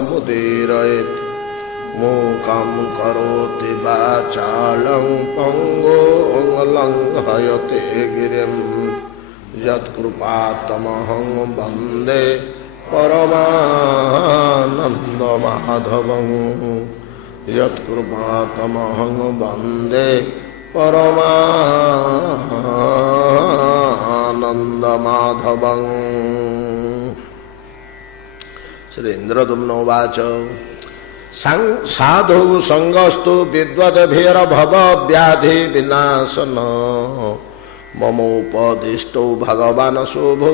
मुदीरयेत् मूकं करोति वाचालं पङ्गुं लङ्घयते गिरिं यत्कृपातमहं वन्दे परमानन्दमाधवं यत्कृपातमहं वन्दे परमानन्दमाधवं। श्री इंद्रदुम्नोवाच साधु संगस्तु विद्वद्भिर्भव व्याधि विनाशन ममोपदिष्टो भगवान् शुभो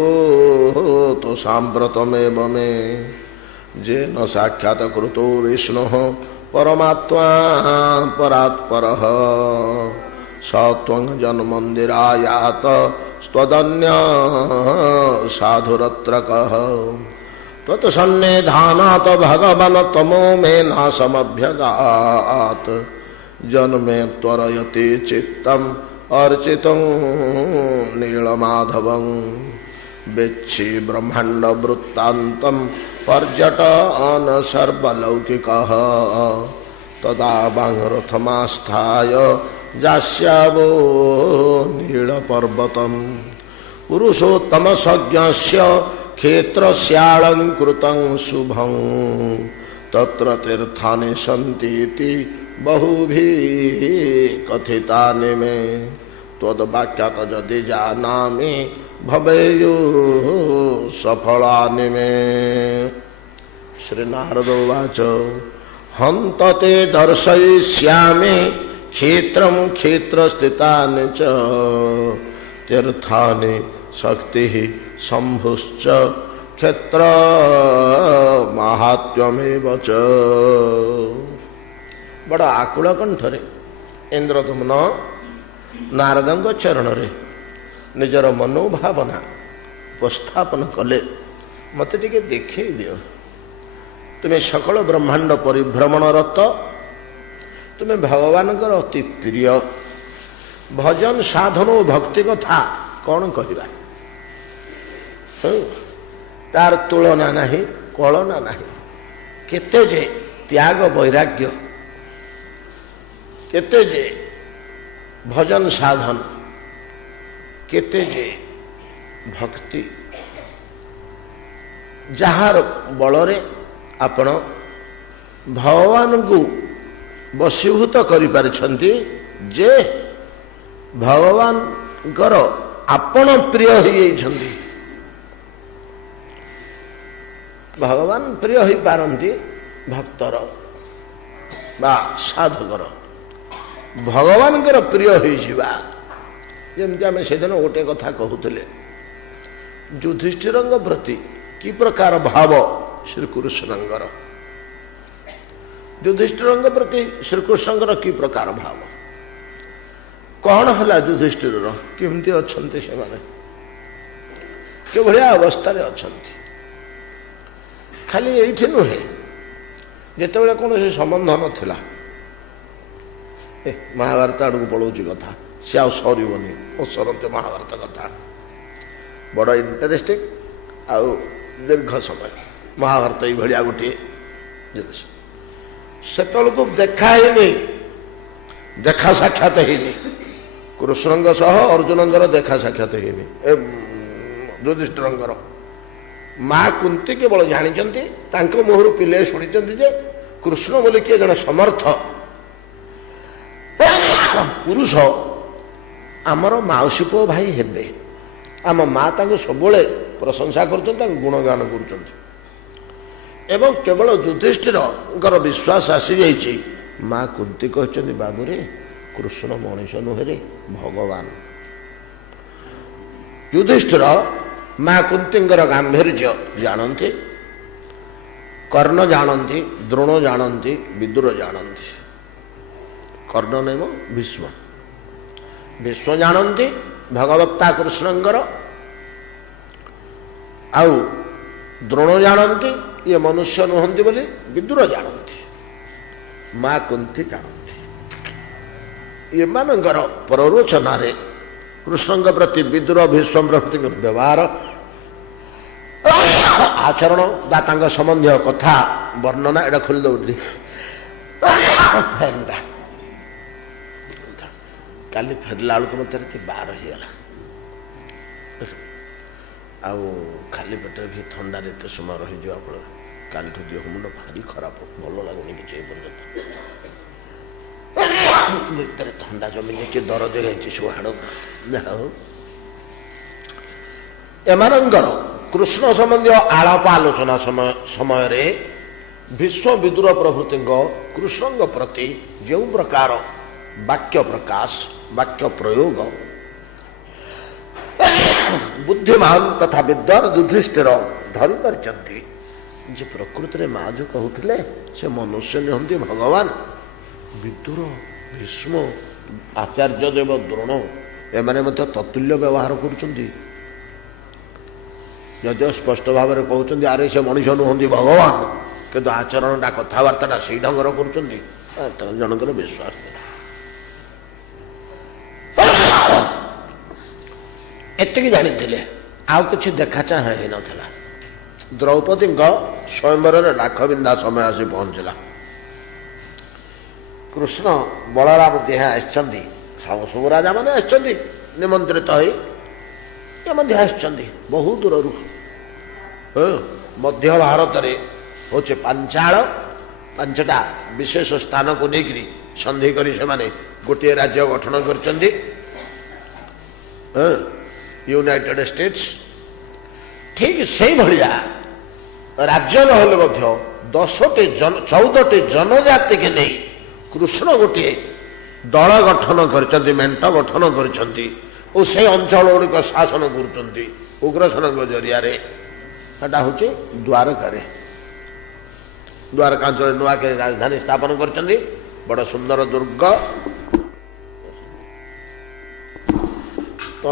साम्प्रतमेव मे जेन साक्षात् कृतो विष्णुः परमात्मा परात्परः स त्वं जन्मन्दिरायात स्वदन्य साधुरत्र कः तत्सन्निधानात् भगवन् तमो मे नाशमभ्यगात् जन्मे त्वरयति चित्तम् अर्चितं नीलमाधवं वेत्सि ब्रह्माण्ड वृत्तान्तं पर्यटन सर्वलौकिकः तदा वाङ्रथमास्थाय जास्यावो नीलपर्वतम् पुरुषोत्तमसज्ञस्य क्षेत्रस्यालङ्कृतं शुभं तत्र तीर्थानि सन्तीति बहुभिः कथितानि मे त्वद्वाक्यात् यदि जानामि भवेयुः सफलानि मे। श्रीनारद उवाच हन्त ते दर्शयिष्यामि क्षेत्रं क्षेत्रस्थितानि च तीर्थानि शक्तिः शम्भुश्च क्षेत्र माहात्म्यमेव च। बड़ आकुल कंठरे इंद्रदुम्न नारदंग चरण रे निजर मनोभावना उपस्थापन कले। मते टिके देखै दियो तुम्हें सकल ब्रह्मांड परिभ्रमण रत तुम्हें भगवान अति प्रिय भजन साधन और भक्ति कथा कौन कहवा तार तुलना नहीं कलना नहीं केते जे त्याग वैराग्य केते जे भजन साधन केते जे भक्ति जार बलरे आपण भगवान को वशीभूत करि पारिछंती जे भगवान कर आपण प्रिय हो जाइछंती। भगवान प्रिय हो पारंती भक्तर बा साधकर भगवान प्रिय हो जमी आम से दिन गोटे कथा कहते युधिष्ठिर प्रति कि प्रकार भाव श्रीकृष्णर युधिष्ठिर प्रति श्रीकृष्ण कि प्रकार भाव कौन है युधिष्ठिर केमती अच्छा से भाया अवस्था अच्छा खाली ये नुहे जिते कौन से संबंध नाला महाभारत आड़ को पलाऊँ कथा सी आ सरबनी सरते महाभारत कथा बड़ इंटरेस्टिंग आउ दीर्घ समय महाभारत ये भाया गोटे जिनिस से देखा देखा साक्षात है कृष्ण सह अर्जुन देखा साक्षात है युधिष्ठिर माँ कुंती केवल जानी मुहर पिले शुणी जे कृष्ण बोले किए जन समर्थ पुरुष आमर माउसी पु भाई हेबे आम माँ सब प्रशंसा कर गुणगान कर केवल युधिष्ठिर विश्वास आसी जाइए माँ कुंती कहते बाबूरे कृष्ण मनीष नुहे भगवान। युधिष्ठिर माँ कुंती गांधीर्य जानती कर्ण जानती द्रोण जानती विदुर जानती कर्ण नेम भीष्म भीष्म जानती भगवत्ता कृष्णंकर आउ द्रोण जानती ये मनुष्य नुहंती बोली विदुर जानती माँ कुंती जानती ये मानकर प्ररोचना कृष्ण प्रति विदुर भीष्म प्रति व्यवहार ଆଚରଣ ବା ତାଙ୍କ ସମ୍ବନ୍ଧୀୟ କଥା ବର୍ଣ୍ଣନା ଏଇଟା ଖୋଲି ଦେଉଥିଲି ଫ୍ୟାନ୍ଟା। କାଲି ଫେରିଲା ବେଳକୁ ମୋତେ ରାତି 12 ହେଇଗଲା। ଆଉ ଖାଲି ପେଟରେ ବି ଥଣ୍ଡାରେ ଏତେ ସମୟ ରହିଯିବା ଫଳରେ କାଲିଠୁ ଦେହ ମୁଣ୍ଡ ଭାରି ଖରାପ, ଭଲ ଲାଗୁନି କିଛି ଏପର୍ଯ୍ୟନ୍ତ। ଭିତରେ ଥଣ୍ଡା ଜମିଲେ କି ଦରଜ ହେଇଛି ସବୁ ହାଡ଼। ଯାହା ହଉ ଏମାନଙ୍କର କୃଷ୍ଣ ସମ୍ବନ୍ଧୀୟ ଆଳାପ ଆଲୋଚନା ସମୟରେ ବିଶ୍ୱ ବିଦୁର ପ୍ରଭୃତିଙ୍କ କୃଷ୍ଣଙ୍କ ପ୍ରତି ଯେଉଁ ପ୍ରକାର ବାକ୍ୟ ପ୍ରକାଶ ବାକ୍ୟ ପ୍ରୟୋଗ ବୁଦ୍ଧିମାନ ତଥା ବିଦ୍ୱାନ ଯୁଧିଷ୍ଠିର ଧରିପାରିଛନ୍ତି ଯେ ପ୍ରକୃତିରେ ମା ଯୋଉ କହୁଥିଲେ ସେ ମନୁଷ୍ୟ ନୁହନ୍ତି ଭଗବାନ। ବିଦୁର ଭୀଷ୍ମ ଆଚାର୍ଯ୍ୟ ଦେବ ଦ୍ରୋଣ ଏମାନେ ମଧ୍ୟ ତତୁଲ୍ୟ ବ୍ୟବହାର କରୁଛନ୍ତି। ଯଦିଓ ସ୍ପଷ୍ଟ ଭାବରେ କହୁଛନ୍ତି ଆରେ ସେ ମଣିଷ ନୁହନ୍ତି ଭଗବାନ, କିନ୍ତୁ ଆଚରଣଟା କଥାବାର୍ତ୍ତାଟା ସେଇ ଢଙ୍ଗର କରୁଛନ୍ତି। ଜଣଙ୍କର ବିଶ୍ୱାସ ନାହିଁ। ଏତିକି ଜାଣିଥିଲେ, ଆଉ କିଛି ଦେଖା ଚାହାଁ ହେଇନଥିଲା। ଦ୍ରୌପଦୀଙ୍କ ସ୍ୱୟଂବରରେ ଡାକବିନ୍ଧା ସମୟ ଆସି ପହଞ୍ଚିଲା। କୃଷ୍ଣ ବଳରାମ ଦେହା ଆସିଛନ୍ତି, ସବୁ ରାଜାମାନେ ଆସିଛନ୍ତି ନିମନ୍ତ୍ରିତ ହୋଇ, ଏ ମଧ୍ୟ ଆସିଛନ୍ତି ବହୁ ଦୂରରୁ। ମଧ୍ୟ ଭାରତରେ ହଉଛି ପାଞ୍ଚାଳ, 5ଟା ବିଶେଷ ସ୍ଥାନକୁ ନେଇକରି ସନ୍ଧି କରି ସେମାନେ ଗୋଟିଏ ରାଜ୍ୟ ଗଠନ କରିଛନ୍ତି, ୟୁନାଇଟେଡ୍ ଷ୍ଟେଟ୍ସ। ଠିକ୍ ସେଇଭଳିଆ ରାଜ୍ୟ ନହେଲେ ମଧ୍ୟ 14ଟି ଜନଜାତିକି ନେଇ କୃଷ୍ଣ ଗୋଟିଏ ଦଳ ଗଠନ କରିଛନ୍ତି, ମେଣ୍ଟ ଗଠନ କରିଛନ୍ତି ଓ ସେହି ଅଞ୍ଚଳ ଗୁଡ଼ିକ ଶାସନ କରୁଛନ୍ତି ଉଗ୍ରସେନଙ୍କ ଜରିଆରେ। ଏଟା ହଉଛି ଦ୍ୱାରକାରେ। ଦ୍ୱାରକା ଅଞ୍ଚଳରେ ନୂଆକରି ରାଜଧାନୀ ସ୍ଥାପନ କରିଛନ୍ତି। ବଡ଼ ସୁନ୍ଦର ଦୁର୍ଗ। ତ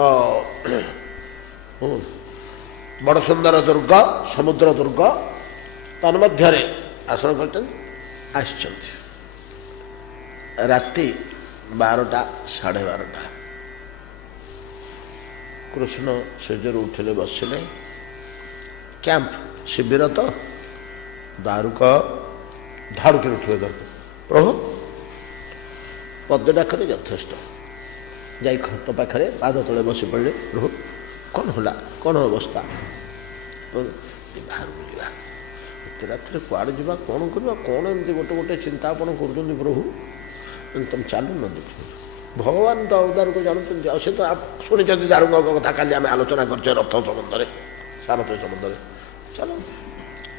ବଡ଼ ସୁନ୍ଦର ଦୁର୍ଗ, ସମୁଦ୍ର ଦୁର୍ଗ ତନ୍ମଧ୍ୟରେ ଆସନ କରିଛନ୍ତି। ଆସିଛନ୍ତି ରାତି 12ଟା 12:30। କୃଷ୍ଣ ସେଜରୁ ଉଠିଲେ, ବସିଲେ। କ୍ୟାମ୍ପ ଶିବିର ତ ଦାରୁକ ଧାରୁକିରି ଉଠିବେ ଦରକାର। ପ୍ରଭୁ ପଦଡାକରେ ଯଥେଷ୍ଟ। ଯାଇ ଖଟ ପାଖରେ ପାଦ ତଳେ ବସି ପଡ଼ିଲେ। ପ୍ରଭୁ କ'ଣ ହେଲା, କ'ଣ ଅବସ୍ଥା? ବାହାରକୁ ଯିବା, ଏତେ ରାତିରେ କୁଆଡ଼େ ଯିବା, କ'ଣ କରିବା, କ'ଣ ଏମିତି ଗୋଟେ ଗୋଟେ ଚିନ୍ତା ଆପଣ କରୁଛନ୍ତି ପ୍ରଭୁ? ତମେ ଚାଲୁନ ଦେଖୁ। ଭଗବାନ ତ ଦାରୁକ ଜାଣୁଛନ୍ତି। ଆଉ ସେ ତ ଶୁଣିଛନ୍ତି ଦାରୁଙ୍କ କଥା, କାଲି ଆମେ ଆଲୋଚନା କରିଛେ ରଥ ସମ୍ବନ୍ଧରେ, ସାରଥୀ ସମ୍ବନ୍ଧରେ। ଚାଲ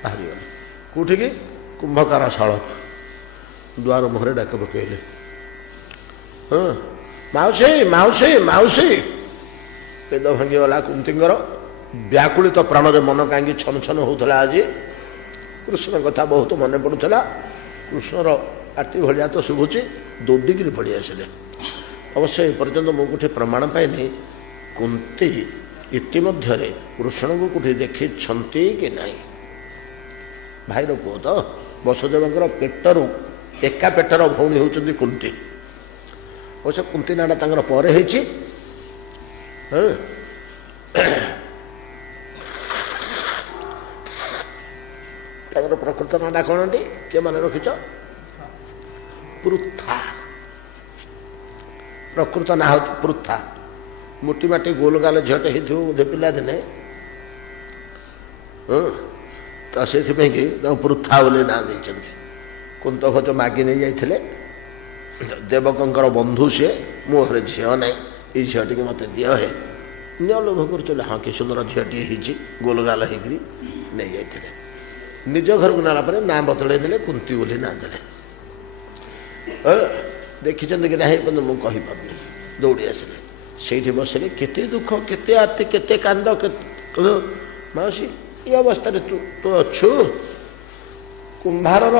ବାହାରିଗଲେ। କୋଉଠିକି? କୁମ୍ଭକାର ଶାଳ। ଦ୍ୱାର ମୁହଁରେ ଡାକ ପକେଇଲେ। ମାଉସୀ ମାଉସୀ ମାଉସୀ। ପେଦ ଭାଙ୍ଗିଗଲା କୁନ୍ତୀଙ୍କର। ବ୍ୟାକୁଳିତ ପ୍ରାଣରେ ମନ କାହିଁକି ଛନ ଛନ ହଉଥିଲା। ଆଜି କୃଷ୍ଣ କଥା ବହୁତ ମନେ ପଡୁଥିଲା। କୃଷ୍ଣର ପାଟି ଭଳିଆ ତ ଶୁଭୁଛି। ଦୌଡ଼ିକିରି ପଡ଼ି ଆସିଲେ। ଅବଶ୍ୟ ଏପର୍ଯ୍ୟନ୍ତ ମୁଁ କୋଉଠି ପ୍ରମାଣ ପାଇନି କୁନ୍ତୀ ଇତିମଧ୍ୟରେ କୃଷ୍ଣଙ୍କୁ କୋଉଠି ଦେଖିଛନ୍ତି କି ନାହିଁ। ଭାଇର ପୁଅ ତ, ବସୁଦେବଙ୍କର ପେଟରୁ ଏକା ପେଟର ଭଉଣୀ ହେଉଛନ୍ତି କୁନ୍ତୀ। ଅବଶ୍ୟ କୁନ୍ତୀ ନାଁଟା ତାଙ୍କର ପରେ ହେଇଛି। ତାଙ୍କର ପ୍ରକୃତ ନାଁଟା କ'ଣଟି କିଏ ମାନେ ରଖିଛ? ପୃଥା। ପ୍ରକୃତ ନାଁ ହେଉଛି ପୃଥା। ମୋଟି ମାଟି ଗୋଲ ଗାଲ ଝିଅଟେ ହେଇଥିବ ବୋଧେ ପିଲାଦିନେ। ତ ସେଥିପାଇଁ କି ତାଙ୍କୁ ପୃଥା ବୋଲି ନାଁ ଦେଇଛନ୍ତି। କୁନ୍ତଭୋଜ ମାଗି ନେଇ ଯାଇଥିଲେ। ଦେବକଙ୍କର ବନ୍ଧୁ ସିଏ, ମୋ ଘରେ ଝିଅ ନାହିଁ, ଏଇ ଝିଅଟିକି ମୋତେ ଦିଅ। ହେ ଲୋଭ କରୁଥିଲେ। ହଁ କି ସୁନ୍ଦର ଝିଅଟିଏ ହେଇଛି, ଗୋଲ ଗାଲ ହେଇକରି ନେଇ ଯାଇଥିଲେ। ନିଜ ଘରକୁ ନେଲା ପରେ ନାଁ ବଦଳେଇ ଦେଲେ, କୁନ୍ତୀ ବୋଲି ନାଁ ଦେଲେ। ଦେଖିଛନ୍ତି କି ନାହିଁ କିନ୍ତୁ ମୁଁ କହିପାରୁନି। ଦୌଡ଼ି ଆସିଲେ, ସେଇଠି ବସିଲେ। କେତେ ଦୁଃଖ, କେତେ ଆର୍ତ୍ତି, କେତେ କାନ୍ଦ। ମାଉସୀ ଏ ଅବସ୍ଥାରେ ତୁ ଅଛୁ? କୁମ୍ଭାରର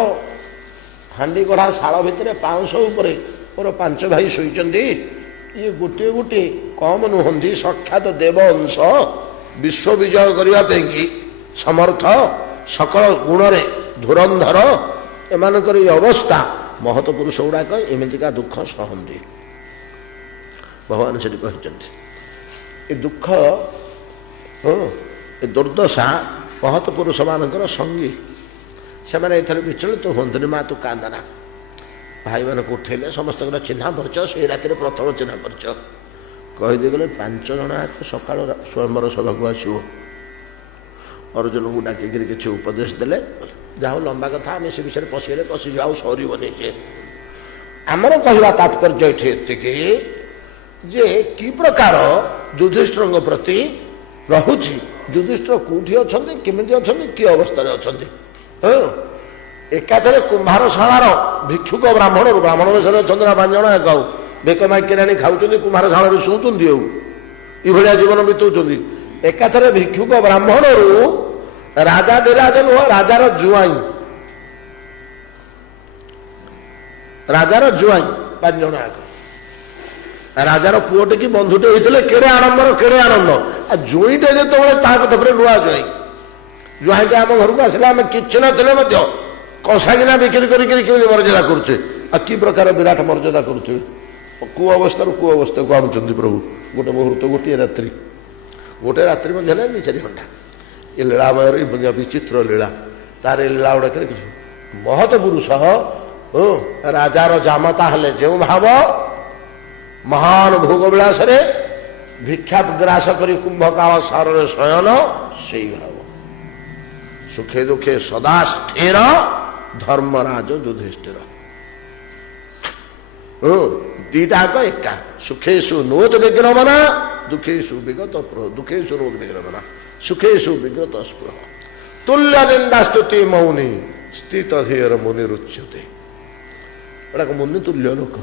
ହାଣ୍ଡି ଗଢ଼ା ଶାଳ ଭିତରେ ପାଉଁଶ ଉପରେ ମୋର 5 ଭାଇ ଶୋଇଛନ୍ତି। ଇଏ ଗୋଟିଏ ଗୋଟିଏ କମ ନୁହନ୍ତି, ସାକ୍ଷାତ ଦେବ ଅଂଶ, ବିଶ୍ୱ ବିଜୟ କରିବା ପାଇଁକି ସମର୍ଥ, ସକଳ ଗୁଣରେ ଧୁରନ୍ଧର। ଏମାନଙ୍କର ଏ ଅବସ୍ଥା, ମହତ ପୁରୁଷ ଗୁଡ଼ାକ ଏମିତିକା ଦୁଃଖ ସହନ୍ତି। ଭଗବାନ ସେଠି କହିଛନ୍ତି ଏ ଦୁଃଖ, ଏ ଦୁର୍ଦ୍ଦଶା ମହତ ପୁରୁଷ ମାନଙ୍କର ସଙ୍ଗୀ। ସେମାନେ ଏଥର ବିଚଳିତ ହୁଅନ୍ତୁନି, ମା ତୁ କାନ୍ଦନା। ଭାଇମାନଙ୍କୁ ଉଠେଇଲେ, ସମସ୍ତଙ୍କର ଚିହ୍ନା ପରିଚୟ, ସେଇ ରାତିରେ ପ୍ରଥମ ଚିହ୍ନା ପରିଚୟ କହିଦେଇଗଲେ 5 ଜଣ ଆଗ ସକାଳ ସ୍ୱୟଂବର ସଭାକୁ ଆସିବ। ଅର୍ଜୁନଙ୍କୁ ଡାକିକିରି କିଛି ଉପଦେଶ ଦେଲେ। ଯାହା ହଉ ଲମ୍ବା କଥା, ଆମେ ସେ ବିଷୟରେ ପଶିଗଲେ ପଶିଯିବା, ଆଉ ସରିବନି। ଯେ ଆମର କହିବା ତାତ୍ପର୍ଯ୍ୟ ଏଠି ଏତିକି ଯେ କି ପ୍ରକାର ଯୁଧିଷ୍ଠିରଙ୍କ ପ୍ରତି ରହୁଛି, ଯୁଧିଷ୍ଠିର କୋଉଠି ଅଛନ୍ତି, କେମିତି ଅଛନ୍ତି, କି ଅବସ୍ଥାରେ ଅଛନ୍ତି। ଏକାଥରେ କୁମ୍ଭାରଶାଳାର ଭିକ୍ଷୁକ ବ୍ରାହ୍ମଣରୁ, ବ୍ରାହ୍ମଣ ବେଶରେ ଅଛନ୍ତି ନା 5 ଜଣ ଏକ, ଆଉ ବେକ ମାଇକିରାଣି ଖାଉଛନ୍ତି, କୁମ୍ଭାରଶାଳାରେ ଶୋଉଛନ୍ତି, ଆଉ ଏଇଭଳିଆ ଜୀବନ ବିତଉଛନ୍ତି। ଏକାଥରେ ଭିକ୍ଷୁକ ବ୍ରାହ୍ମଣରୁ ରାଜା ଧୀରାଜ ନୁହଁ, ରାଜାର ଜୁଆଇଁ, ରାଜାର ଜୁଆଇଁ 5 ଜଣ ଆଗ। ରାଜାର ପୁଅଟେ କି ବନ୍ଧୁଟେ ହେଇଥିଲେ କେଡ଼େ ଆଡ଼ମ୍ବର, କେଡ଼େ ଆନନ୍ଦ। ଆଉ ଜୁଇଁଟେ ଯେତେବେଳେ ତା କଥାରେ ନୂଆ ଜୁଆଇଁ, ଜୁଆଇଁଟେ ଆମ ଘରକୁ ଆସିଲେ ଆମେ କିଛି ନଥିଲେ ମଧ୍ୟ କଷାଗିନା ବିକ୍ରି କରିକିରି କେମିତି ମର୍ଯ୍ୟାଦା କରୁଛେ, ଆଉ କି ପ୍ରକାର ବିରାଟ ମର୍ଯ୍ୟାଦା କରୁଥିବେ। କୁ ଅବସ୍ଥାରୁ କୁ ଅବସ୍ଥାକୁ ଆଣୁଛନ୍ତି ପ୍ରଭୁ। ଗୋଟେ ମୁହୂର୍ତ୍ତ, ଗୋଟିଏ ରାତ୍ରି, ଗୋଟେ ରାତ୍ରି ମଧ୍ୟ ନାହିଁ, 2-4 ଘଣ୍ଟା। ଏ ଲୀଳାମୟର ବିଚିତ୍ର ଲୀଳା, ତାର ଏ ଲୀଳା ଗୁଡ଼ାକରେ କିଛି ମହତ ପୁରୁଷ ରାଜାର ଜାମତା ହେଲେ ଯେଉଁ ଭାବ, ମହାନ ଭୋଗ ବିଳାସରେ ଭିକ୍ଷା ଗ୍ରାସ କରି କୁମ୍ଭକାଳ ସାରରେ ଶୟନ ସେଇ ଭାବ। ସୁଖେ ଦୁଃଖେ ସଦା ସ୍ଥିର ଧର୍ମରାଜ ଯୁଧିଷ୍ଠିର। ଦିଟାକ ଏକା। ସୁଖେଷୁ ନୋଦ ବିଗ୍ରମନା, ଦୁଃଖେଷୁ ବିଗତ ଦୁଃଖେଷୁ ନୋଦ ବିଗ୍ରମନା, ସୁଖେଷୁ ବିଗତ ସ୍ପୃହ। ତୁଲ୍ୟ ନିନ୍ଦା ସ୍ତୁତି ମୌନି, ସ୍ଥିତ ଧୀର ମୁନି ରୁଚ୍ୟତେ। ଏଟାକ ମୁନି ତୁଲ୍ୟ ଲୋକ।